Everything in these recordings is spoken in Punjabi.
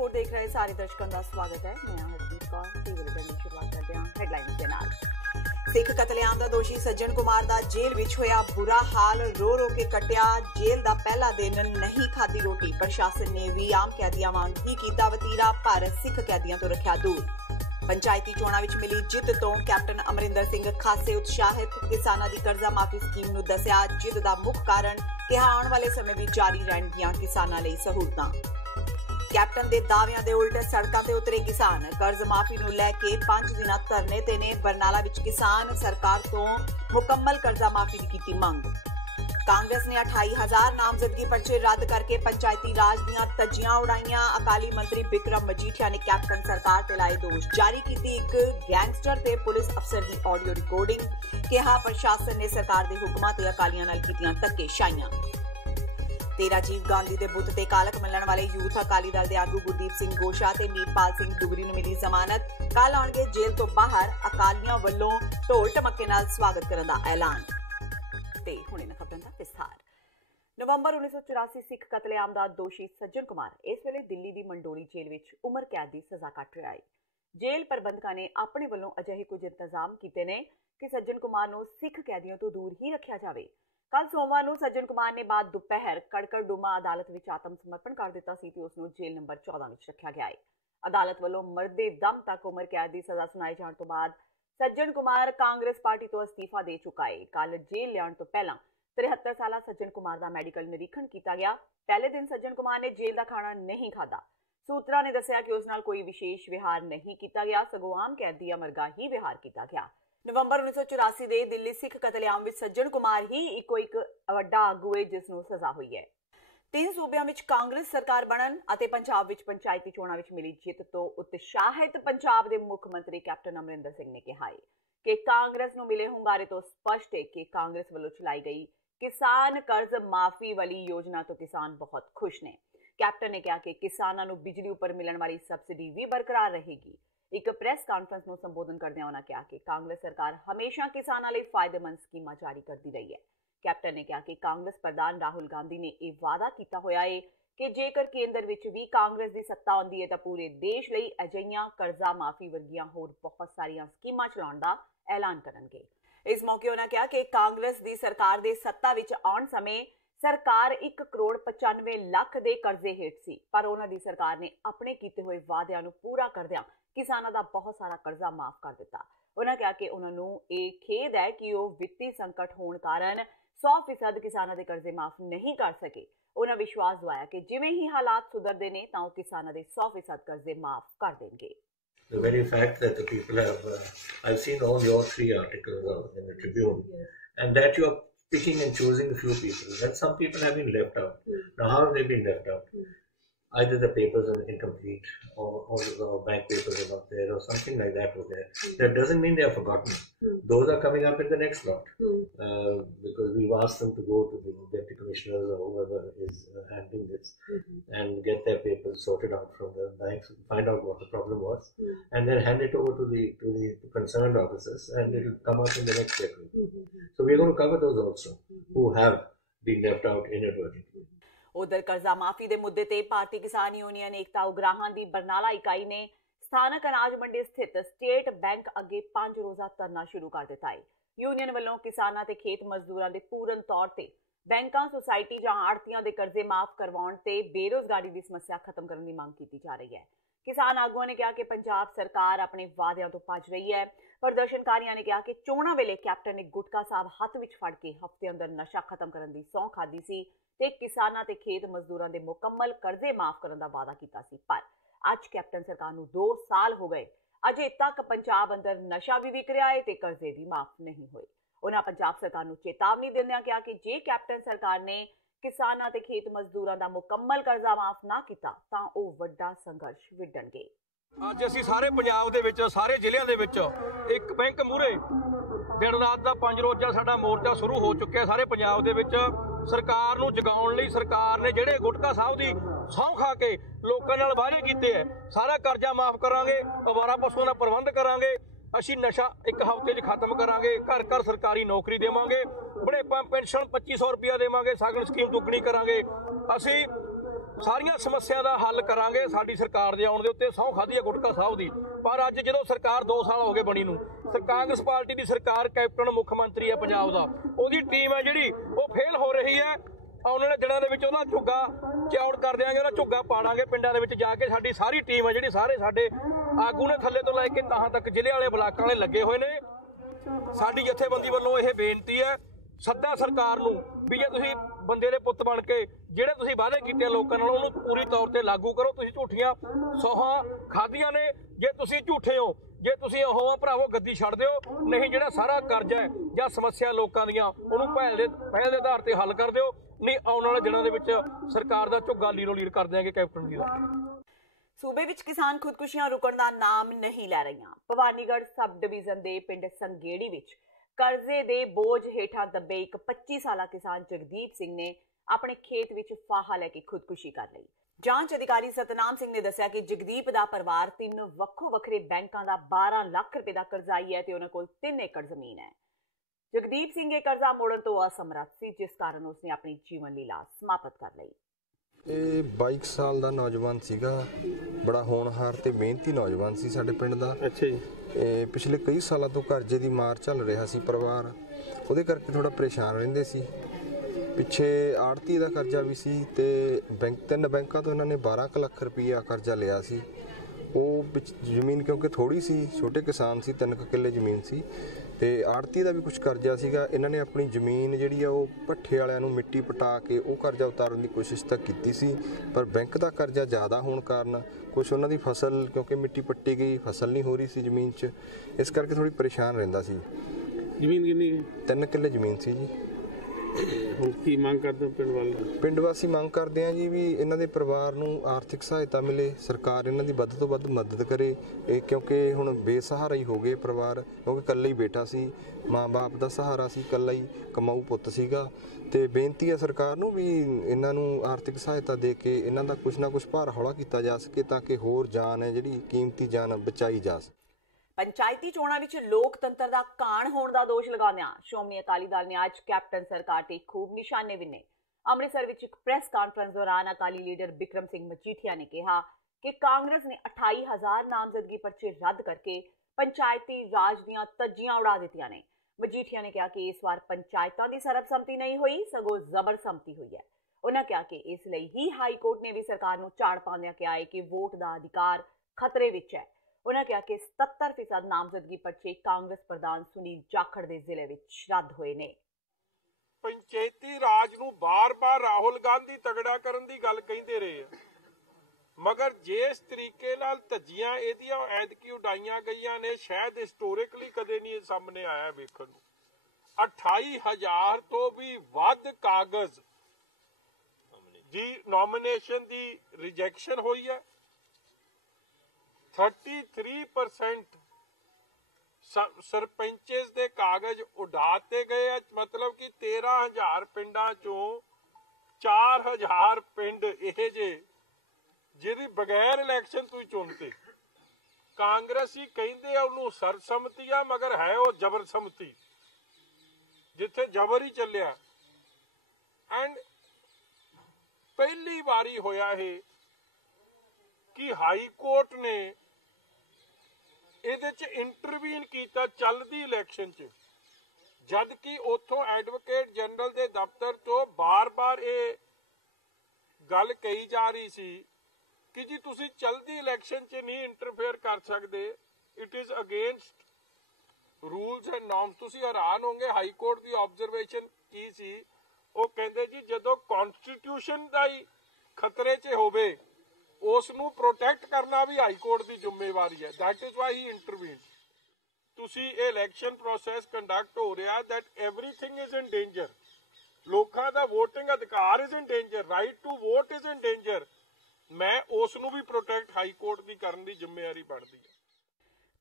24 देख रहे सारे दर्शकों का स्वागत है। मैं हरदीप कौर टी बुलेटिन की शुरुआत करते हैं हेडलाइंस के नाल। सिख कतलेआम का दोषी सज्जन कुमार का जेल विच होया बुरा हाल, रो रो के कटिया जेल का पहला दिन, नहीं खाधी रोटी। प्रशासन ने भी आम कैदियां वांग ही कीता वतीरा, पर सिख कैदियां तो रखिया दूर। पंचायती चोणां विच मिली जित तो कैप्टन अमरिंदर सिंह खासे उत्साहित, किसानां दी कर्जा माफी स्कीम नूं दस्सिया जित दा मुख कारण, कहा आउण वाले समय भी जारी रहणगीआं किसानां लई सहूलतां। कैप्टन दे दावियां दे उल्ट सड़कां ते उतरे किसान, कर्ज माफी नूं लैके 5 दिनां धरने ते ने। बरनाला विच किसान सरकार तो मुकम्मल कर्जा माफी दी कीती मंग। कांग्रेस ने 28,000 नामजदगी पर्चे रद्द करके पंचायती राज दीआं तज्जियां उड़ाईयां। अकाली मंत्री बिक्रम मजीठिया ने कैप्टन सरकार ते लाए दोष, जारी कीती एक गैंगस्टर ते पुलिस अफसर दी ऑडियो रिकॉर्डिंग। कहा प्रशासन ने सरकार दे हुक्मां ते अकालियां नाल कीतियां धक्केशाइयां। ते राजीव गांधी दे बुत ते कालक मल्लण वाले यूथ अकाली दल दे आगू गुरदीप सिंह गोशा ते मीरपाल सिंह डुगरी नूं मिली जमानत। कल आउणगे जेल तो बाहर, अकालियां वल्लों ढोल ढमक्के नाल स्वागत करन दा ऐलान। ते हुणे न खबरां दा विस्तार। नवंबर 1984 सिख कतलेआम दा दोषी सज्जन कुमार इस वेले दिल्ली दी मंडोरी जेल विच उम्र कैद दी सज़ा कट रहा है। जेल प्रबंधकां ने अपने वल्लों अजिहे कुछ इंतजाम कीते ने कि सज्जन कुमार नूं सिख कैदियों तो दूर ही रखिया जावे। कल सोमवार नूं सज्जन कुमार ने बाद दोपहर कड़कड़ डूमा अदालत विच आत्म समर्पण कर दिता सी ते उसनूं जेल नंबर 14 विच रखिया गया है। अदालत वल्लों मरदे दम तक उम्र कैद दी सज़ा सुनाए जाण तो बाद सज्जन कुमार कांग्रेस पार्टी तो अस्तीफा दे चुका है। कल जेल लियाउण तो पहला 73 साला सज्जन कुमार का मैडिकल निरीखण किया गया। पहले दिन सज्जन कुमार ने जेल का खाना नहीं खाधा। सूत्रा ने दस्सिया कि उस नाल कोई विशेष विहार नहीं किया गया, सगों आम कैदियां वर्गा ही विहार किया गया। नवंबर 1984 दे दिल्ली सिख कतलेआम विच सज्जन कुमार ही इको एक वड्डा आगू है जिसनूं सज़ा हुई है। 3 सूबियां विच कांग्रेस सरकार बनन अते पंजाब विच पंचायती चोणां विच मिली जित तो उत्साहित पंजाब दे मुख मंत्री कैप्टन अमरिंदर सिंह ने कहा है कि कांग्रेस नूं मिले हुंगारे तो स्पष्ट है कि कांग्रेस वल्लों चलाई गई किसान कर्ज माफी वाली योजना तो किसान बहुत खुश ने। कैप्टन ने कहा कि किसानां नूं बिजली उपर मिलण वाली सबसिडी भी बरकरार रहेगी। एक प्रेस कॉन्फ्रेंस में संबोधन करदे उन्होंने कहा कि कांग्रेस सरकार हमेशा किसानां लई फायदेमंद स्कीमां जारी करती रही है। कैप्टन ने कहा कि कांग्रेस प्रधान राहुल गांधी ने यह वादा किया होया है कि जेकर केंद्र विच भी कांग्रेस की सत्ता आउंदी है तो पूरे देश लई अजिहियां कर्जा माफी वर्गियां होर बहुत सारियां स्कीमां चलाउण दा ऐलान करनगे। इस मौके उन्होंने कहा कि कांग्रेस की सरकार दे सत्ता विच आउण समय सरकार 1,95,00,000 दे कर्जे हेठ सी, पर उन्हां दी सरकार ने अपने कीते हुए वादियां नूं पूरा करदिआं किसानां दा बहुत सारा कर्जा माफ कर दिता। उन्होंने कहा कि उन्होंने ये खेद है कि वह वित्तीय संकट होने कारण 100% किसानां दे कर्जे माफ नहीं कर सके। उन्होंने विश्वास दिवाया कि जिवें ही हालात सुधरदे ने तां किसानां दे 100% कर्जे माफ कर देंगे। The very fact that the people have, I've seen all your 3 articles in the Tribune, and that you are picking and choosing a few people, and some people have been left out. Now, how have they been left out? Either the papers are incomplete, or bank papers are not there, or something like that was there. That doesn't mean they are forgotten. Those are coming up in the next lot, because we've asked them to go to the deputy commissioners or whoever is handling this and get their papers sorted out from the banks, find out what the problem was, and then hand it over to the concerned officers, and it will come up in the next paper. So we're going to cover those also who have been left out inadvertently. उधर कर्जा माफी के मुद्दे ते भारतीय किसान यूनियन एकता उग्राहां दी बरनाला इकाई ने स्थानक अनाज मंडी स्थित स्टेट बैंक अगे 5 रोजा धरना शुरू कर दिता है। यूनियन वालों किसानां ते खेत मजदूरां दे पूर्ण तौर ते बैंकां, सोसाइटी जां आड़तियां दे कर्जे माफ करवाउण ते बेरोजगारी की समस्या खत्म करने की मांग की जा रही है। किसान आगुआं ने कहा कि पंजाब सरकार अपने वादियां तो भज रही है। प्रदर्शनकारियों ने कहा कि चोणां वेले कैप्टन ने गुटका साहब हत्थ विच फड़ के हफ्ते अंदर नशा खत्म करने की सौं खाधी सी ते किसानां ते खेत मजदूरां दे मुकम्मल कर्जे माफ करने का वादा किया सी, पर अज कैप्टन सरकार नूं 2 साल हो गए, अजे तक पंजाब अंदर नशा भी विक रहा है ते कर्जे भी माफ नहीं होए। उन्हां पंजाब सरकार नूं चेतावनी दिंदिआं कहा कि जे कैप्टन सरकार ने किसानां ते खेत मजदूरां दा मुकम्मल कर्जा माफ ना कीता तां ओह वड्डा संघर्ष विड्डणगे। ਅੱਜ ਅਸੀਂ ਸਾਰੇ ਪੰਜਾਬ ਦੇ ਵਿੱਚ ਸਾਰੇ ਜ਼ਿਲ੍ਹਿਆਂ ਦੇ ਵਿੱਚ ਇੱਕ ਬੈਂਕ ਮੂਹਰੇ ਦਿਨ ਰਾਤ ਦਾ 5 ਰੋਜ਼ਾ ਸਾਡਾ ਮੋਰਚਾ ਸ਼ੁਰੂ ਹੋ ਚੁੱਕਿਆ ਸਾਰੇ ਪੰਜਾਬ ਦੇ ਵਿੱਚ। ਸਰਕਾਰ ਨੂੰ ਜਗਾਉਣ ਲਈ ਸਰਕਾਰ ਨੇ ਜਿਹੜੇ ਗੁਟਕਾ ਸਾਹਿਬ ਦੀ ਸਹੁੰ ਖਾ ਕੇ ਲੋਕਾਂ ਨਾਲ ਵਾਅਦੇ ਕੀਤੇ ਹੈ, ਸਾਰਾ ਕਰਜ਼ਾ ਮਾਫ ਕਰਾਂਗੇ, ਅਵਾਰਾ ਪਸ਼ੂਆਂ ਦਾ ਪ੍ਰਬੰਧ ਕਰਾਂਗੇ, ਅਸੀਂ ਨਸ਼ਾ 1 ਹਫ਼ਤੇ 'ਚ ਖਤਮ ਕਰਾਂਗੇ, ਘਰ ਘਰ ਸਰਕਾਰੀ ਨੌਕਰੀ ਦੇਵਾਂਗੇ, ਬੁਢੇਪਾ ਪੈਨਸ਼ਨ 2500 ਰੁਪਇਆ ਦੇਵਾਂਗੇ, ਸਗਨ ਸਕੀਮ ਦੁੱਗਣੀ ਕਰਾਂਗੇ। ਅਸੀਂ ਸਾਰੀਆਂ ਸਮੱਸਿਆ ਦਾ ਹੱਲ ਕਰਾਂਗੇ। ਸਾਡੀ ਸਰਕਾਰ ਦੇ ਆਉਣ ਦੇ ਉੱਤੇ ਸਹੁੰ ਖਾਧੀ ਹੈ ਗੁਟਕਾ ਸਾਹਿਬ ਦੀ, ਪਰ ਅੱਜ ਜਦੋਂ ਸਰਕਾਰ 2 ਸਾਲ ਹੋ ਗਏ ਬਣੀ ਨੂੰ, ਕਾਂਗਰਸ ਪਾਰਟੀ ਦੀ ਸਰਕਾਰ, ਕੈਪਟਨ ਮੁੱਖ ਮੰਤਰੀ ਹੈ ਪੰਜਾਬ ਦਾ, ਉਹਦੀ ਟੀਮ ਹੈ ਜਿਹੜੀ ਉਹ ਫੇਲ ਹੋ ਰਹੀ ਹੈ। ਆਉਣ ਵਾਲੇ ਦਿਨਾਂ ਦੇ ਵਿੱਚ ਉਹਦਾ ਝੁੱਗਾ ਚੌੜ ਕਰ ਦਿਆਂਗੇ, ਉਹਦਾ ਝੁੱਗਾ ਪਾੜਾਂਗੇ ਪਿੰਡਾਂ ਦੇ ਵਿੱਚ ਜਾ ਕੇ। ਸਾਡੀ ਸਾਰੀ ਟੀਮ ਹੈ ਜਿਹੜੀ, ਸਾਰੇ ਸਾਡੇ ਆਗੂ ਨੇ ਥੱਲੇ ਤੋਂ ਲੈ ਕੇ ਤਾਹਾਂ ਤੱਕ ਜ਼ਿਲ੍ਹੇ ਵਾਲੇ ਬਲਾਕਾਂ ਵਾਲੇ ਲੱਗੇ ਹੋਏ ਨੇ। ਸਾਡੀ ਜਥੇਬੰਦੀ ਵੱਲੋਂ ਇਹ ਬੇਨਤੀ ਹੈ ਸੱਦਾ ਸਰਕਾਰ ਨੂੰ ਵੀ ਜੇ ਤੁਸੀਂ ਬੰਦੇ ਦੇ ਪੁੱਤ ਬਣ ਕੇ ਜਿਹੜੇ ਤੁਸੀਂ ਵਾਅਦੇ ਕੀਤੇ ਲੋਕਾਂ ਨਾਲ ਉਹਨੂੰ ਪੂਰੀ ਤੌਰ ਤੇ ਲਾਗੂ ਕਰੋ। ਤੁਸੀਂ ਝੂਠੀਆਂ ਸੌਹਾਂ ਖਾਧੀਆਂ ਨੇ, ਜੇ ਤੁਸੀਂ ਝੂਠੇ ਹੋ, ਜੇ ਤੁਸੀਂ ਉਹ ਭਰਾਵੋ ਗੱਦੀ ਛੱਡ ਦਿਓ, ਨਹੀਂ ਜਿਹੜਾ ਸਾਰਾ ਕਰਜ਼ਾ ਹੈ ਜਾਂ ਸਮੱਸਿਆ ਲੋਕਾਂ ਦੀਆਂ ਉਹਨੂੰ ਪਹਿਲ ਦੇ ਆਧਾਰ ਤੇ ਹੱਲ ਕਰ ਦਿਓ, ਨਹੀਂ ਆਉਣ ਵਾਲੇ ਦਿਨਾਂ ਦੇ ਵਿੱਚ ਸਰਕਾਰ ਦਾ ਝੁੱਗਾ ਲੀਰੋ ਲੀਰ ਕਰ ਦਿਆਂਗੇ ਕੈਪਟਨ ਜੀ ਦਾ। ਸੂਬੇ ਵਿੱਚ ਕਿਸਾਨ ਖੁਦਕੁਸ਼ੀਆਂ ਰੁਕਣ ਦਾ ਨਾਮ ਨਹੀਂ ਲੈ ਰਹੀਆਂ। ਭਵਾਨੀਗੜ੍ਹ ਸਬ ਡਿਵੀਜ਼ਨ ਦੇ ਪਿੰਡ ਸੰਗੇੜੀ ਵਿੱਚ ਕਰਜ਼ੇ ਦੇ ਬੋਝ ਹੇਠਾਂ ਦੱਬੇ ਇੱਕ 25 ਸਾਲਾ ਕਿਸਾਨ ਜਗਦੀਪ ਸਿੰਘ ਨੇ ਆਪਣੇ ਖੇਤ ਵਿੱਚ ਫਾਹਾ ਲੈ ਕੇ ਖੁਦਕੁਸ਼ੀ ਕਰ ਲਈ। ਜਾਂਚ ਅਧਿਕਾਰੀ ਸਤਨਾਮ ਸਿੰਘ ਨੇ ਦੱਸਿਆ ਕਿ ਜਗਦੀਪ ਦਾ ਪਰਿਵਾਰ 3 ਵੱਖੋ ਵੱਖਰੇ ਬੈਂਕਾਂ ਦਾ 12 ਲੱਖ ਰੁਪਏ ਦਾ ਕਰਜ਼ਾਈ ਹੈ ਤੇ ਉਹਨਾਂ ਕੋਲ 3 ਏਕੜ ਜ਼ਮੀਨ ਹੈ। ਜਗਦੀਪ ਸਿੰਘ ਇਹ ਕਰਜ਼ਾ ਮੋੜਨ ਤੋਂ ਅਸਮਰੱਥ ਸੀ, ਜਿਸ ਕਾਰਨ ਉਸਨੇ ਆਪਣੀ ਜੀਵਨ ਲੀਲਾ ਸਮਾਪਤ ਕਰ ਲਈ। ਇਹ 22 ਸਾਲ ਦਾ ਨੌਜਵਾਨ ਸੀਗਾ, ਬੜਾ ਹੋਣਹਾਰ ਤੇ ਮਿਹਨਤੀ ਨੌਜਵਾਨ ਸੀ ਸਾਡੇ ਪਿੰਡ ਦਾ। ਅੱਛਾ ਜੀ। ਪਿਛਲੇ ਕਈ ਸਾਲਾਂ ਤੋਂ ਕਰਜ਼ੇ ਦੀ ਮਾਰ ਝੱਲ ਰਿਹਾ ਸੀ ਪਰਿਵਾਰ, ਉਹਦੇ ਕਰਕੇ ਥੋੜਾ ਪਰੇਸ਼ਾਨ ਰਹਿੰਦੇ ਸੀ। ਪਿੱਛੇ ਆੜਤੀ ਦਾ ਕਰਜ਼ਾ ਵੀ ਸੀ ਤੇ 3 ਬੈਂਕਾਂ ਤੋਂ ਇਹਨਾਂ ਨੇ 12 ਲੱਖ ਰੁਪਈਆ ਕਰਜ਼ਾ ਲਿਆ ਸੀ। ਉਹ ਵਿੱਚ ਜ਼ਮੀਨ ਕਿਉਂਕਿ ਥੋੜੀ ਸੀ, ਛੋਟੇ ਕਿਸਾਨ ਸੀ, 3 ਕਿੱਲੇ ਜ਼ਮੀਨ ਸੀ ਤੇ ਆੜਤੀ ਦਾ ਵੀ ਕੁਝ ਕਰਜ਼ਾ ਸੀਗਾ। ਇਹਨਾਂ ਨੇ ਆਪਣੀ ਜ਼ਮੀਨ ਜਿਹੜੀ ਆ ਉਹ ਭੱਠੇ ਵਾਲਿਆਂ ਨੂੰ ਮਿੱਟੀ ਪਟਾ ਕੇ ਉਹ ਕਰਜ਼ਾ ਉਤਾਰਨ ਦੀ ਕੋਸ਼ਿਸ਼ ਤਾਂ ਕੀਤੀ ਸੀ, ਪਰ ਬੈਂਕ ਦਾ ਕਰਜ਼ਾ ਜ਼ਿਆਦਾ ਹੋਣ ਕਾਰਨ ਕੁਝ ਉਹਨਾਂ ਦੀ ਫਸਲ, ਕਿਉਂਕਿ ਮਿੱਟੀ ਪੱਟੀ ਗਈ, ਫਸਲ ਨਹੀਂ ਹੋ ਰਹੀ ਸੀ ਜ਼ਮੀਨ 'ਚ, ਇਸ ਕਰਕੇ ਥੋੜੀ ਪਰੇਸ਼ਾਨ ਰਹਿੰਦਾ ਸੀ। ਜ਼ਮੀਨ ਕਿੰਨੀ ਹੈ? 3 ਕਿੱਲੇ ਜ਼ਮੀਨ ਸੀ ਜੀ। ਹੁਣ ਕੀ ਮੰਗ ਕਰਦੇ ਪਿੰਡ ਵਾਲੇ? ਪਿੰਡ ਵਾਸੀ ਮੰਗ ਕਰਦੇ ਆ ਜੀ ਵੀ ਇਹਨਾਂ ਦੇ ਪਰਿਵਾਰ ਨੂੰ ਆਰਥਿਕ ਸਹਾਇਤਾ ਮਿਲੇ, ਸਰਕਾਰ ਇਹਨਾਂ ਦੀ ਵੱਧ ਤੋਂ ਵੱਧ ਮਦਦ ਕਰੇ। ਇਹ ਕਿਉਂਕਿ ਹੁਣ ਬੇਸਹਾਰਾ ਹੀ ਹੋ ਗਏ ਪਰਿਵਾਰ, ਕਿਉਂਕਿ ਇਕੱਲਾ ਹੀ ਬੇਟਾ ਸੀ, ਮਾਂ-ਬਾਪ ਦਾ ਸਹਾਰਾ ਸੀ, ਇਕੱਲਾ ਹੀ ਕਮਾਊ ਪੁੱਤ ਸੀਗਾ। ਤੇ ਬੇਨਤੀ ਹੈ ਸਰਕਾਰ ਨੂੰ ਵੀ ਇਹਨਾਂ ਨੂੰ ਆਰਥਿਕ ਸਹਾਇਤਾ ਦੇ ਕੇ ਇਹਨਾਂ ਦਾ ਕੁਝ ਨਾ ਕੁਝ ਭਾਰ ਹੌਲਾ ਕੀਤਾ ਜਾ ਸਕੇ, ਤਾਂ ਕਿ ਹੋਰ ਜਾਨ ਹੈ ਜਿਹੜੀ ਕੀਮਤੀ ਜਾਨ ਬਚਾਈ ਜਾ ਸਕੇ। ਪੰਚਾਇਤੀ ਚੋਣਾਂ ਵਿੱਚ ਲੋਕਤੰਤਰ ਦਾ ਕਾਣ ਹੋਣ ਦਾ ਦੋਸ਼ ਲਗਾਉਂਦਿਆਂ ਸ਼੍ਰੋਮਣੀ ਅਕਾਲੀ ਦਲ ਨੇ ਅੱਜ ਕੈਪਟਨ ਸਰਕਾਰ ਤੇ ਖੂਬ ਨਿਸ਼ਾਨੇ ਵਿੰਨੇ। ਅੰਮ੍ਰਿਤਸਰ ਵਿੱਚ ਇੱਕ ਪ੍ਰੈਸ ਕਾਨਫਰੰਸ ਦੌਰਾਨ ਅਕਾਲੀ ਲੀਡਰ ਬਿਕਰਮ ਸਿੰਘ ਮਜੀਠੀਆ ਨੇ ਕਿਹਾ ਕਿ ਕਾਂਗਰਸ ਨੇ 28,000 ਨਾਮਜ਼ਦਗੀ ਪਰਚੇ ਰੱਦ ਕਰਕੇ ਪੰਚਾਇਤੀ ਰਾਜ ਦੀਆਂ ਧੱਜੀਆਂ ਉਡਾ ਦਿੱਤੀਆਂ ਨੇ। ਮਜੀਠੀਆ ਨੇ ਕਿਹਾ ਕਿ ਇਸ ਵਾਰ ਪੰਚਾਇਤਾਂ ਦੀ ਸਰਬਸੰਮਤੀ ਨਹੀਂ ਹੋਈ, ਸਗੋਂ ਜ਼ਬਰਸੰਮਤੀ ਹੋਈ ਹੈ। ਉਹਨਾਂ ਕਿਹਾ ਕਿ ਇਸ ਲਈ ਹੀ ਹਾਈ ਕੋਰਟ ਨੇ ਵੀ ਸਰਕਾਰ ਨੂੰ ਝਾੜ ਪਾਉਂਦਿਆਂ ਕਿਹਾ ਹੈ ਕਿ ਵੋਟ ਦਾ ਅਧਿਕਾਰ ਖਤਰੇ ਵਿੱਚ ਹੈ। ਉਹਨਾਂ ਕਿਹਾ ਕਿ 77% ਨਾਮਜ਼ਦਗੀ ਪਰਚੇ ਕਾਂਗਰਸ ਪ੍ਰਧਾਨ ਸੁਨੀਲ ਜਾਖੜ ਦੇ ਜ਼ਿਲ੍ਹੇ ਵਿੱਚ ਰੱਦ ਹੋਏ ਨੇ। ਪੰਚਾਇਤੀ ਰਾਜ ਨੂੰ ਬਾਰ-ਬਾਰ ਰਾਹੁਲ ਗਾਂਧੀ ਤਗੜਾ ਕਰਨ ਦੀ ਗੱਲ ਕਹਿੰਦੇ ਰਹੇ ਆ, ਮਗਰ ਜਿਸ ਤਰੀਕੇ ਨਾਲ ਧੱਜੀਆਂ ਇਹਦੀਆਂ ਐਤਕੀ ਉਡਾਈਆਂ ਗਈਆਂ ਨੇ, ਸ਼ਾਇਦ ਹਿਸਟੋਰਿਕਲੀ ਕਦੇ ਨਹੀਂ ਸਾਹਮਣੇ ਆਇਆ ਵੇਖਣ ਨੂੰ। 28,000 ਤੋਂ ਵੀ ਵੱਧ ਕਾਗਜ਼ ਦੀ ਨੋਮੀਨੇਸ਼ਨ ਦੀ ਰਿਜੈਕਸ਼ਨ ਹੋਈ ਹੈ। 33% ਸਰਪੰਚਸ ਦੇ ਕਾਗਜ਼ ਉਡਾਤੇ ਗਏ ਆ। ਮਤਲਬ ਕਿ 13,000 ਪਿੰਡਾਂ ਚੋਂ 4,000 ਪਿੰਡ ਇਹ ਜਿਹਦੀ ਬਗੈਰ ਇਲੈਕਸ਼ਨ ਤੋਂ ਹੀ ਚੁਣਤੇ। ਕਾਂਗਰਸੀ ਕਹਿੰਦੇ ਆ ਉਹਨੂੰ ਸਰਬਸੰਮਤੀ ਆ, ਮਗਰ ਹੈ ਉਹ ਜ਼ਬਰਸੰਮਤੀ, ਜਿੱਥੇ ਜ਼ਬਰ ਹੀ ਚੱਲਿਆ। ਐਂਡ ਪਹਿਲੀ ਵਾਰੀ ਹੋਇਆ ਇਹ ਕਿ ਹਾਈ ਕੋਰਟ ਨੇ ਇਹਦੇ ਚ ਇੰਟਰਵੀਨ ਕੀਤਾ ਚੱਲਦੀ ਇਲੈਕਸ਼ਨ ਚ, ਜਦ ਕਿ ਉੱਥੋਂ ਐਡਵੋਕੇਟ ਜਨਰਲ ਦੇ ਦਫ਼ਤਰ ਤੋਂ ਬਾਰ-ਬਾਰ ਇਹ ਗੱਲ ਕਹੀ ਜਾ ਰਹੀ ਸੀ ਕਿ ਜੀ ਤੁਸੀਂ ਚੱਲਦੀ ਇਲੈਕਸ਼ਨ ਚ ਨਹੀਂ ਇੰਟਰਫੇਅਰ ਕਰ ਸਕਦੇ, it is against rules and norms. ਤੁਸੀਂ ਹੈਰਾਨ ਹੋਗੇ ਹਾਈ ਕੋਰਟ ਦੀ ਆਬਜ਼ਰਵੇਸ਼ਨ ਕੀ ਸੀ। ਉਹ ਕਹਿੰਦੇ ਜੀ ਜਦੋਂ ਕਨਸਟੀਟਿਊਸ਼ਨ ਦਾ ਹੀ ਖਤਰੇ 'ਚ ਹੋਵੇ ਉਸ ਨੂੰ ਪ੍ਰੋਟੈਕਟ ਕਰਨਾ ਵੀ ਹਾਈ ਕੋਰਟ ਦੀ ਜ਼ਿੰਮੇਵਾਰੀ ਹੈ। That is why he intervene. ਤੁਸੀਂ ਇਹ ਇਲੈਕਸ਼ਨ ਪ੍ਰੋਸੈਸ ਕੰਡਕਟ ਹੋ ਰਿਹਾ, that everything is in danger. ਲੋਕਾਂ ਦਾ ਵੋਟਿੰਗ ਅਧਿਕਾਰ is in danger, right to vote is in danger. ਮੈਂ ਉਸ ਨੂੰ ਵੀ ਪ੍ਰੋਟੈਕਟ ਹਾਈ ਕੋਰਟ ਦੀ ਕਰਨ ਦੀ ਜ਼ਿੰਮੇਵਾਰੀ ਬਣਦੀ ਹੈ।